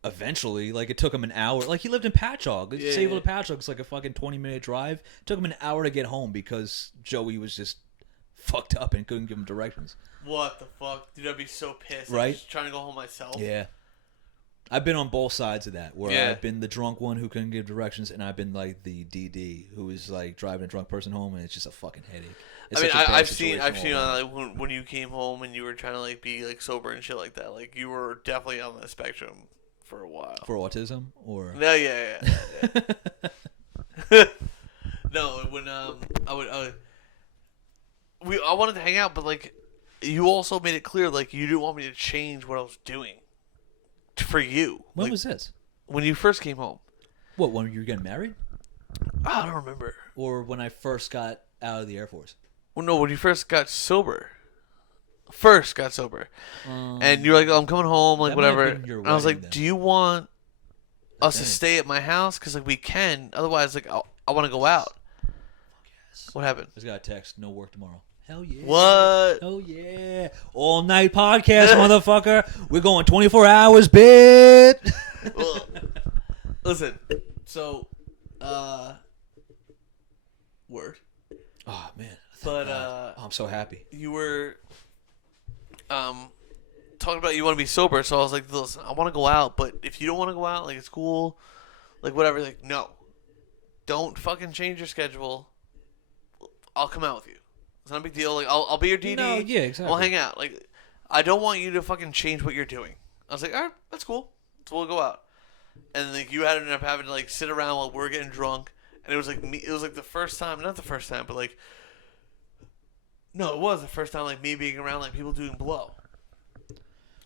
eventually, like it took him an hour. Like he lived in Patchogue. Yeah, Sable yeah. to Patchogue's like a fucking 20-minute drive. It took him an hour to get home because Joey was just fucked up and couldn't give him directions. What the fuck? Dude, I'd be so pissed. I'm Right? just trying to go home myself. Yeah. I've been on both sides of that, where Yeah. I've been the drunk one who couldn't give directions, and I've been like the DD who is like driving a drunk person home, and it's just a fucking headache. It's I mean, such a bad I've seen situation all on around. like when you came home and you were trying to like be like sober and shit like that. Like you were definitely on the spectrum for a while. For autism or No, yeah. No, when I wanted to hang out, but like you also made it clear like you didn't want me to change what I was doing for you. when Like, was this? when you first came home? What, when you were getting married, I don't remember. or when I first got out of the Air Force? Well, no, when you first got sober. And you're like, oh, I'm coming home, like That might have whatever. been your And I was wedding like, then. do you want us to think. stay at my house? Because like we can. Otherwise, like I want to go out. What happened? I just got a text. No work tomorrow. Hell yeah. What? Oh yeah. All night podcast, motherfucker. We're going 24 hours, bit. Well, listen. So, word. Oh man. Thank But God. Oh, I'm so happy. you were talking about you want to be sober, so I was like, listen, I want to go out, but if you don't want to go out, like it's cool, like whatever. Like no, don't fucking change your schedule. I'll come out with you. It's not a big deal. Like I'll be your DD. No, yeah, exactly. We'll hang out. Like I don't want you to fucking change what you're doing. I was like, all right, that's cool. So we'll go out. And like you had to end up having to like sit around while we're getting drunk, and it was like me. It was like the first time, not the first time, but like. No, it was the first time, like, me being around, like, people doing blow.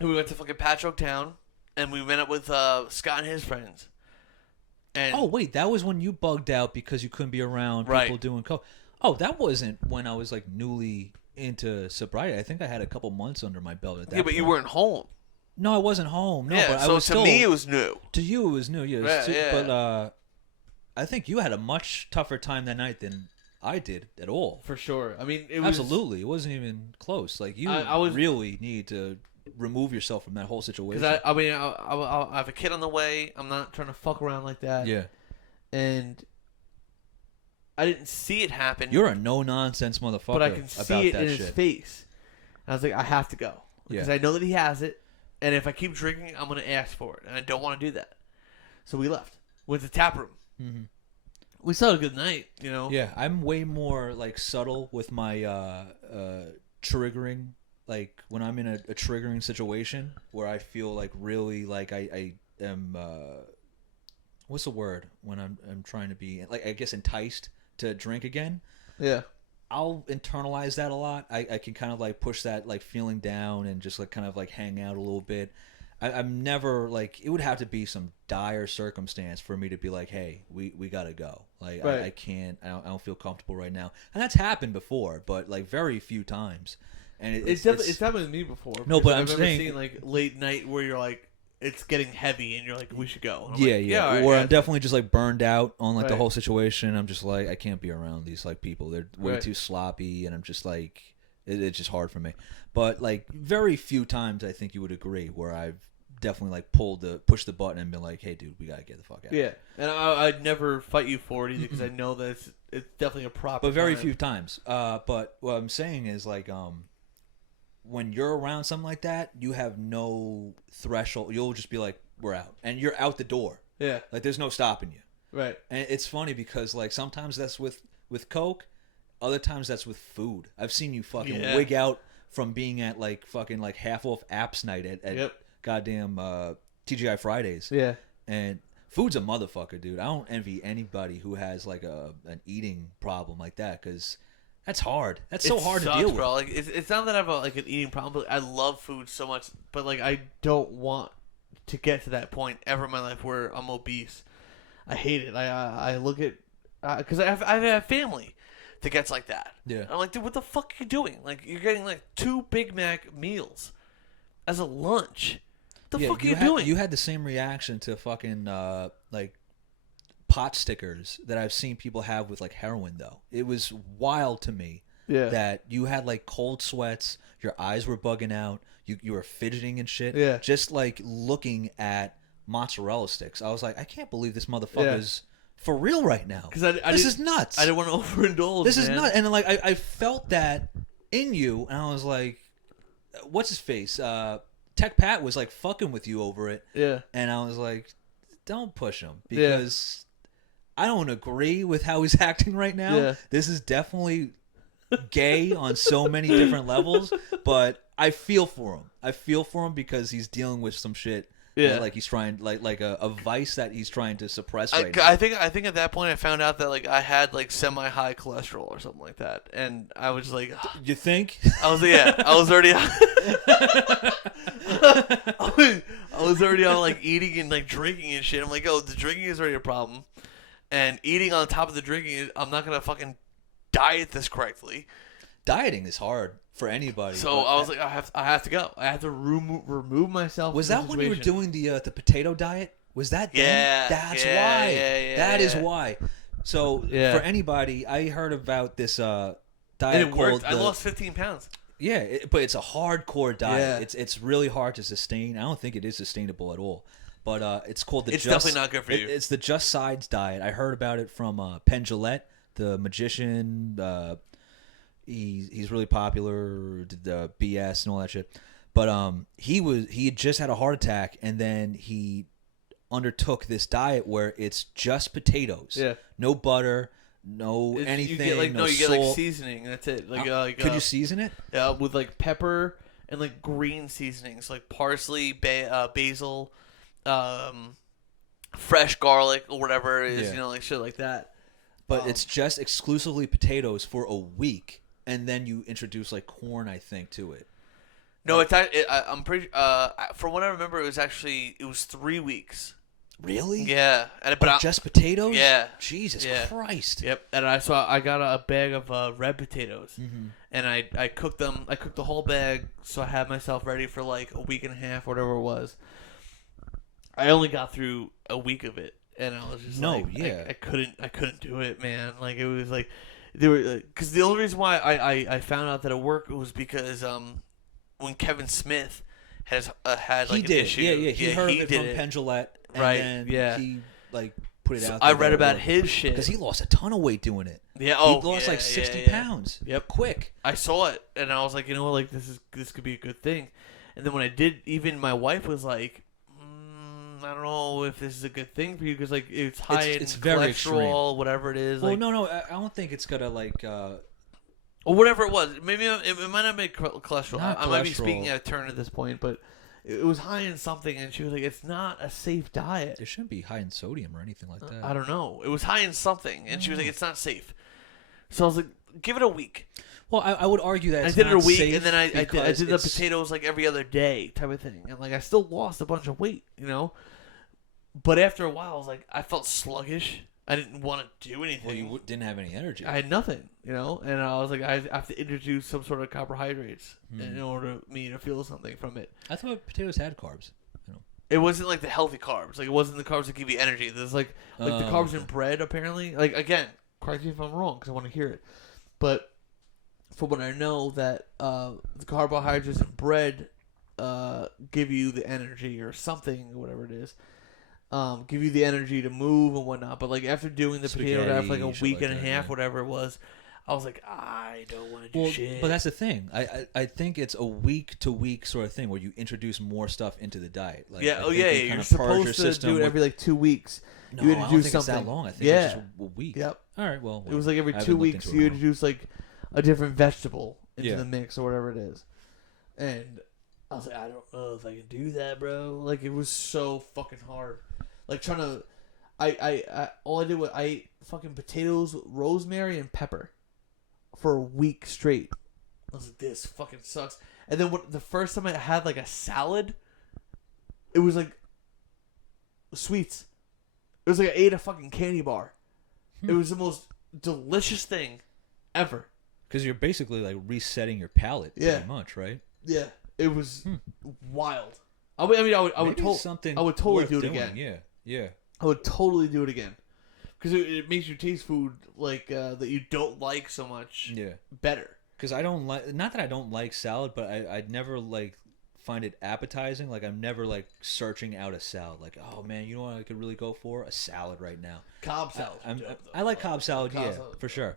And we went to fucking Patchogue Town, and we went up with Scott and his friends. And Oh wait, that was when you bugged out because you couldn't be around people Right. doing coke. Oh, that wasn't when I was like newly into sobriety. I think I had a couple months under my belt at that. yeah, but you point. weren't home. No, I wasn't home. No, yeah, but I so was to still. me, it was new. To you, it was new. Yeah, it was Yeah, yeah. But I think you had a much tougher time that night than I did at all. For sure. I mean, it Absolutely, it wasn't even close. Like you I was- really need to remove yourself from that whole situation. Because I mean, I have a kid on the way. I'm not trying to fuck around like that. yeah, And I didn't see it happen. you're a no nonsense motherfucker. but I can about see it that in shit. his face. And I was like, I have to go because Yeah. I know that he has it, and if I keep drinking, I'm gonna ask for it, and I don't want to do that. So we left. Went to the tap room. Mhm. We still had a good night, you know. Yeah, I'm way more like subtle with my triggering. Like when I'm in a triggering situation where I feel like really like I am what's the word when I'm trying to be like I guess enticed to drink again. Yeah. I'll internalize that a lot. I can kind of like push that like feeling down and just like kind of like hang out a little bit. I'm never like it would have to be some dire circumstance for me to be like, hey, we gotta go. Like Right. I can't. I don't feel comfortable right now. And that's happened before, but like very few times. And It's definitely it's happened with me before. No, because but I I'm remember saying- seeing like late night where you're like it's getting heavy and you're like we should go. And I'm yeah, like, yeah. all right, Or yeah. I'm definitely just like burned out on like the Right. whole situation. I'm just like I can't be around these like people. They're way Right. too sloppy, and I'm just like it's just hard for me. But like very few times I think you would agree where I've definitely like pushed the button and been like, hey, dude, we gotta get the fuck out. Yeah, and I'd never fight you for it either because I know that it's definitely a proper. But very time. few times. But what I'm saying is like when you're around something like that, you have no threshold. You'll just be like, we're out, and you're out the door. Yeah, Like there's no stopping you. right. And it's funny because like sometimes that's with coke, other times that's with food. I've seen you fucking Yeah. wig out from being at like fucking like half off apps night at Yep. goddamn TGI Fridays. Yeah. And food's a motherfucker, dude. I don't envy anybody who has like an eating problem like that because that's hard. That's so It hard sucks, to deal with. bro. Like it's not that I have like an eating problem, but I love food so much. But like I don't want to get to that point ever in my life where I'm obese. I hate it. I look at because I have family that gets like that. Yeah. I'm like, dude, what the fuck are you doing? Like you're getting like 2 Big Mac meals as a lunch. What the fuck are you doing? You had the same reaction to fucking like pot stickers that I've seen people have with like heroin though. It was wild to me Yeah. that you had like cold sweats, your eyes were bugging out, you were fidgeting and shit. Yeah. Just like looking at mozzarella sticks. I was like, I can't believe this motherfucker Yeah. is for real right now. Because This is nuts. I didn't want to overindulge. This is man. nuts. And like I felt that in you, and I was like, what's his face? Tech Pat was like fucking with you over it. Yeah. And I was like, don't push him Yeah. because I don't agree with how he's acting right now. Yeah. This is definitely gay on so many different levels, but I feel for him. I feel for him because he's dealing with some shit. Yeah. Like he's trying, like a vice that he's trying to suppress I right now. I think at that point I found out that like I had like semi-high cholesterol or something like that, and I was like, You think? I was already I was already on like eating and like drinking and shit. I'm like, oh, the drinking is already a problem, and eating on top of the drinking, I'm not gonna fucking diet this correctly. Dieting is hard for anybody. So but I was like, I have to go. I have to remove myself. was from that the when you were situation. doing the potato diet? Was that then? Yeah, That's yeah, why. yeah, That is yeah. why. So Yeah. for anybody, I heard about this diet And it called worked. I lost 15 pounds. Yeah, but it's a hardcore diet. Yeah. It's really hard to sustain. I don't think it is sustainable at all. But it's called the. It's Just, definitely not good for you. It's the Just Sides diet. I heard about it from Penn Jillette, the magician. He's really popular. Did the BS and all that shit. But he had just had a heart attack, and then he undertook this diet where it's just potatoes. Yeah. No butter. No It's- anything. You get like no you get salt. like seasoning. That's it. Like Could you season it? with like pepper and like green seasonings, like parsley, basil, fresh garlic or whatever it is. Yeah. You know, like shit like that. But it's just exclusively potatoes for a week, and then you introduce like corn, I think, to it. No, I'm pretty. From what I remember, it was 3 weeks. Really? Yeah, But just potatoes? Yeah. Jesus Yeah. Christ. Yep, and I got a bag of red potatoes, Mm-hmm. and I cooked them. I cooked the whole bag, so I had myself ready for like a week and a half, whatever it was. I only got through a week of it, and I was just I couldn't do it, man. Like it was like there were because the only reason why I found out that it worked was because when Kevin Smith had like He an did. issue, Yeah. He heard of it did from Penn Jillette, and Right, then yeah. he like put it So out I there read that it about worked. his shit Because he lost a ton of weight doing it. Yeah, He lost like yeah, 60 yeah. pounds. Yep. Quick. I saw it and I was like, you know what, like this could be a good thing. And then when I did, even my wife was like, I don't know if this is a good thing for you because like it's high It's in very cholesterol, extreme. whatever it is. Well, like, no, I don't think it's gonna like. or whatever it was. Maybe it might not be cholesterol. Not I might be cholesterol. speaking out of turn at this point, but it was high in something, and she was like, "It's not a safe diet." It shouldn't be high in sodium or anything like that. I don't know. It was high in something, and she was like, "It's not safe." So I was like, "Give it a week." Well, I would argue that I it's did it a not week, safe and then I did because the it's- potatoes like every other day type of thing, and like I still lost a bunch of weight, you know. But after a while, I was like, I felt sluggish. I didn't want to do anything. Well, you didn't have any energy. I had nothing, you know, and I was like, I have to introduce some sort of carbohydrates in order for me to feel something from it. I thought potatoes had carbs. It wasn't like the healthy carbs, like it wasn't the carbs that give you energy. There's like the carbs in bread apparently. Like again, correct me if I'm wrong because I want to hear it, but from what I know, that the carbohydrates in bread give you the energy or something, or whatever it is. Give you the energy to move and whatnot. But like after doing the potato diet for like a Spaghetti, week shit and a like half, that, whatever it was, I was like, I don't want to do Well, shit. but that's the thing. I think it's a week to week sort of thing where you introduce more stuff into the diet. Like, yeah, I oh think yeah, they you're kinda purge supposed your to system do it with- every like 2 weeks. No, you I don't introduce think it's that something. long. I think Yeah. it's just a week. Yep. All right. Well, It was like every I 2 haven't looked weeks into you it introduce like a different vegetable into Yeah. the mix or whatever it is. And I was like, I don't know if I can do that, bro. Like it was so fucking hard. Like trying to all I did was I ate fucking potatoes, rosemary, and pepper for a week straight. I was like, this fucking sucks. And then the first time I had like a salad, it was like sweets. It was like I ate a fucking candy bar. It was the most delicious thing ever. because you're basically like resetting your palate, Yeah. pretty much, right? Yeah, it was wild. I would Maybe totally something. I would totally worth do it doing. again. Yeah. Yeah. I would totally do it again because it makes you taste food like that you don't like so much Yeah. better. because I don't like. Not that I don't like salad, but I'd never like find it appetizing. Like I'm never like searching out a salad. Like, oh man, you know what I could really go for? A salad right now. Cobb salad. I like Cobb salad, Cobb yeah, salad. for sure.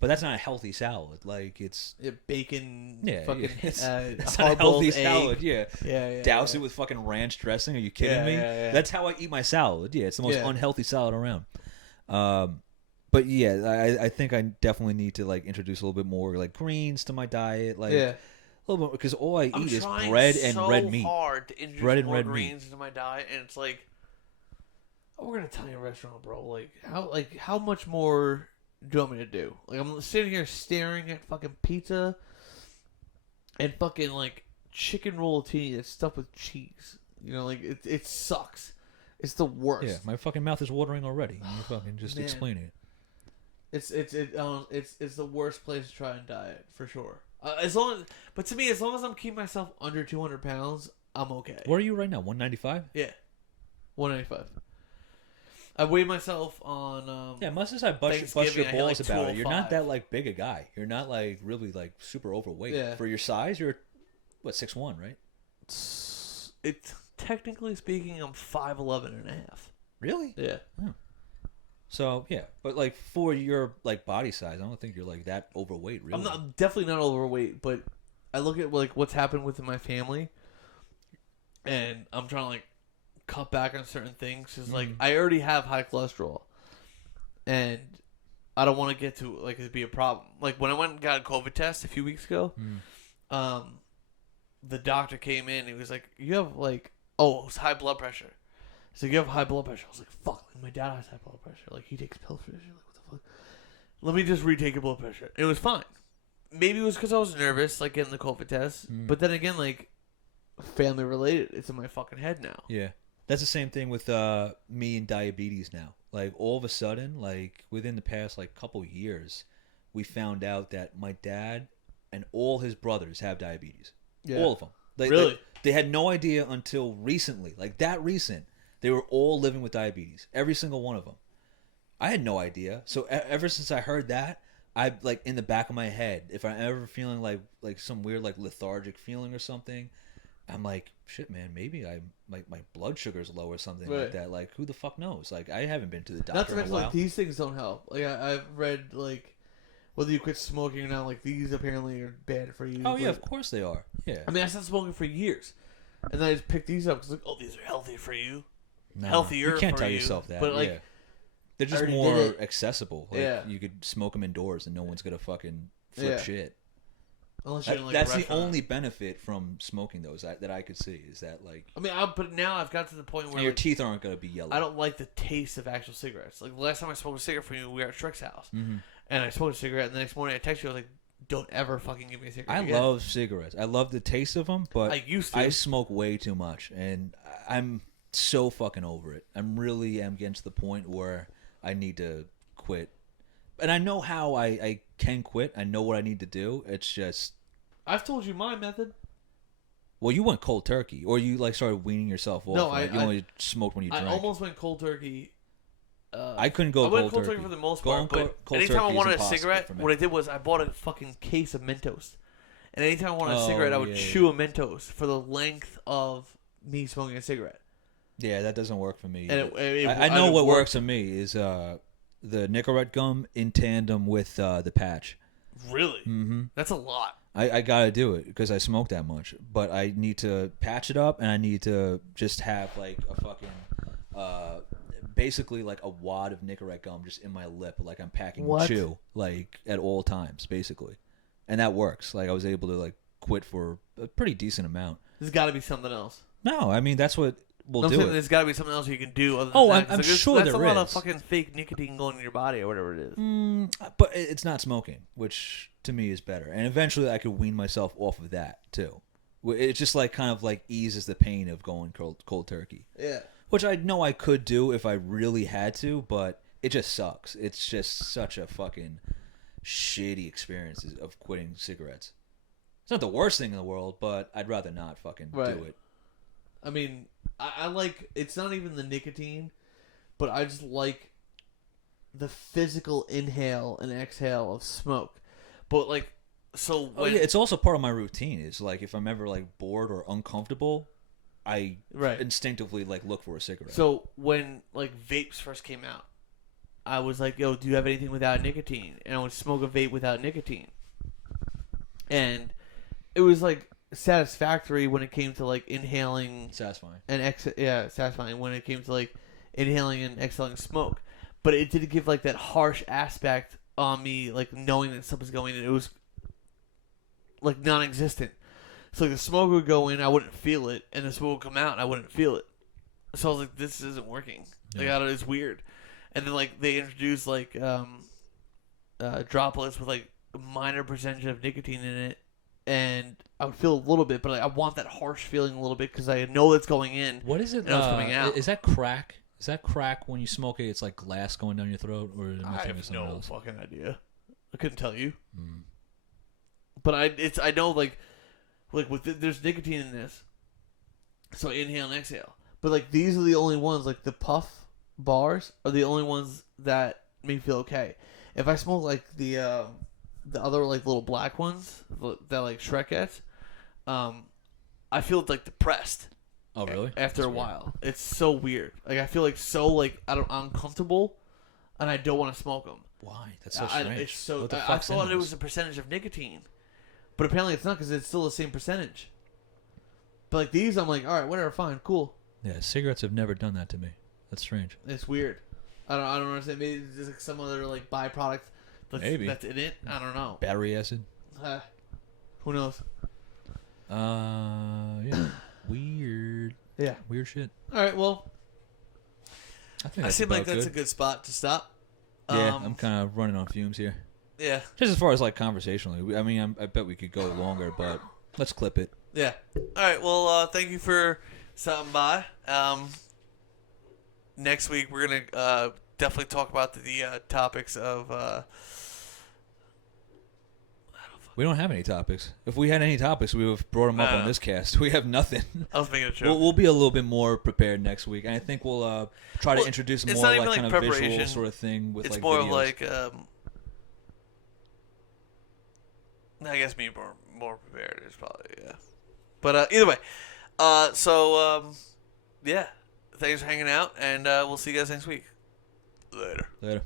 But that's not a healthy salad. Like it's Bacon. yeah, Fucking. it's not a hard-boiled healthy egg. salad. Yeah, Yeah. douse it with fucking ranch dressing. Are you kidding me? Yeah. That's how I eat my salad. Yeah, it's the most Yeah. unhealthy salad around. But yeah, I think I definitely need to like introduce a little bit more like greens to my diet. Like Yeah. a little bit because all I I'm eat is trying bread and so red meat. hard to introduce Bread and more red meat. greens into my diet, and it's like, oh, we're gonna Italian restaurant, bro. Like how much more do you want me to do? Like I'm sitting here staring at fucking pizza and fucking like chicken rollatini that's stuffed with cheese. You know, like it sucks. It's the worst. Yeah, my fucking mouth is watering already. You're fucking just Man. explaining it. It's the worst place to try and diet for sure. But to me, as long as I'm keeping myself under 200 pounds, I'm okay. What are you right now? 195? Yeah, 195. I weighed myself on. Yeah, much as I bust your Thanksgiving, I hit, balls like, about it, you're not 205. that like big a guy. You're not like really like super overweight Yeah. for your size. You're what 6'1", right? It's technically speaking, I'm 5'11 and a half. Really? Yeah. So yeah, but like for your like body size, I don't think you're like that overweight. Really? I'm definitely not overweight, but I look at like what's happened within my family, and I'm trying to like cut back on certain things. Cause like I already have high cholesterol, and I don't want to get to like it be a problem. Like when I went and got a COVID test a few weeks ago, the doctor came in. And he was like, "You have like it was high blood pressure." So you have high blood pressure. I was like, "Fuck!" Like, my dad has high blood pressure. Like he takes pills for this shit. Like what the fuck? Let me just retake your blood pressure. It was fine. Maybe it was because I was nervous, like getting the COVID test. But then again, like family related, it's in my fucking head now. Yeah, that's the same thing with me and diabetes now. Like all of a sudden, like within the past like couple years, we found out that my dad and all his brothers have diabetes. Yeah. All of them. Really? They had no idea until recently. Like that recent, they were all living with diabetes. Every single one of them. I had no idea. So ever since I heard that, I like in the back of my head, if I'm ever feeling like some weird like lethargic feeling or something, I'm like, shit, man, maybe my blood sugar's low or something like Right. that. Like, who the fuck knows? Like, I haven't been to the Not doctor to in a mention, while. like these things don't help. Like I've read like whether you quit smoking or not, like these apparently are bad for you. Oh yeah, but- of course they are. Yeah, I mean, I stopped smoking for years, and then I just picked these up because like, oh, these are healthy for you. no, healthier You can't for tell you, yourself that. but, like, yeah. They're just already did more it. accessible. Like, Yeah. you could smoke them indoors and no one's gonna fucking flip Yeah. shit. Unless you're in, like, a That's the restaurant. only benefit from smoking those that I could see is that like I mean, but now I've got to the point where your like, teeth aren't gonna be yellow. I don't like the taste of actual cigarettes. Like the last time I smoked a cigarette from you, we were at Shrek's house, Mm-hmm. and I smoked a cigarette. And the next morning, I texted you. I was like, "Don't ever fucking give me a cigarette." I again." love cigarettes. I love the taste of them, but I used to. I smoke way too much, and I'm so fucking over it. I'm really am getting to the point where I need to quit, and I know how I can quit. I know what I need to do. It's just, I've told you my method. well, you went cold turkey, or you like started weaning yourself off. No, right? You only smoked when you drank. I almost went cold turkey. I couldn't go I went cold turkey for the most Going part, but cold anytime I turkey is wanted a impossible cigarette, for me. what I did was I bought a fucking case of Mentos. And anytime I wanted a Oh, cigarette, I would yeah, chew a Mentos for the length of me smoking a cigarette. Yeah, that doesn't work for me. And I know what works for me is the Nicorette gum in tandem with the patch. Really? Mm-hmm. That's a lot. I gotta do it because I smoke that much. But I need to patch it up, and I need to just have like a fucking, basically like a wad of Nicorette gum just in my lip, like I'm packing What? chew, like at all times, basically. And that works. Like I was able to like quit for a pretty decent amount. There's got to be something else. No, I mean that's what will I'm do saying it. there's got to be something else you can do. Other than Oh, that, I'm 'cause, like, sure that's there a lot of is. fucking fake nicotine going in your body or whatever it is. But it's not smoking, which to me is better. And eventually I could wean myself off of that too. It just like kind of like eases the pain of going cold turkey. Yeah. Which I know I could do if I really had to, but it just sucks. It's just such a fucking shitty experience of quitting cigarettes. It's not the worst thing in the world, but I'd rather not fucking Right. do it. I mean, I like, it's not even the nicotine, but I just like the physical inhale and exhale of smoke. But like, So Oh, when yeah, it's also part of my routine. It's like if I'm ever like bored or uncomfortable, I right. instinctively like look for a cigarette. So when like vapes first came out, I was like, "Yo, do you have anything without nicotine?" And I would smoke a vape without nicotine, and it was like satisfactory when it came to like inhaling Satisfying. and satisfying when it came to like inhaling and exhaling smoke. But it did give like that harsh aspect on me, like knowing that something's going in. It was like non-existent. So like the smoke would go in, I wouldn't feel it, and the smoke would come out, and I wouldn't feel it. So I was like, this isn't working. Like, Yeah. it's weird. And then like they introduced like droplets with like a minor percentage of nicotine in it, and I would feel a little bit, but like, I want that harsh feeling a little bit because I know it's going in. What is it? And it's coming out. Is that crack? Is that crack when you smoke it? It's like glass going down your throat, or am I thinking of have something no else? fucking idea. I couldn't tell you. Mm. But I know like there's nicotine in this, so inhale and exhale. But like these are the only ones, like the puff bars are the only ones that make me feel okay. If I smoke like the other like little black ones that like Shrek gets, I feel like depressed. Oh, really? After That's a weird. while, it's so weird. Like I feel like so like uncomfortable, and I don't want to smoke them. Why? That's so strange. It's so. What the I fuck's in thought it those? was a percentage of nicotine, but apparently it's not because it's still the same percentage. But like these, I'm like, all right, whatever, fine, cool. Yeah, cigarettes have never done that to me. That's strange. It's weird. I don't understand. Maybe it's just like some other like byproduct Maybe. that's in it. I don't know. Battery acid. Who knows? Yeah. Weird. Yeah. Weird shit. All right. Well, I think I that's seem like about that's good. a good spot to stop. Yeah, I'm kind of running on fumes here. Yeah. Just as far as like conversationally, I mean, I bet we could go longer, but let's clip it. Yeah. All right. Well, thank you for stopping by. Next week we're gonna definitely talk about the topics of. We don't have any topics. If we had any topics, we would have brought them up No. on this cast. We have nothing. I was making a joke. We'll be a little bit more prepared next week, and I think we'll try to Well, introduce it's more not like even, like, kind of visual preparation. sort of thing with it's like more videos. like I guess me more prepared is probably but either way yeah, thanks for hanging out, and we'll see you guys next week. Later. Later.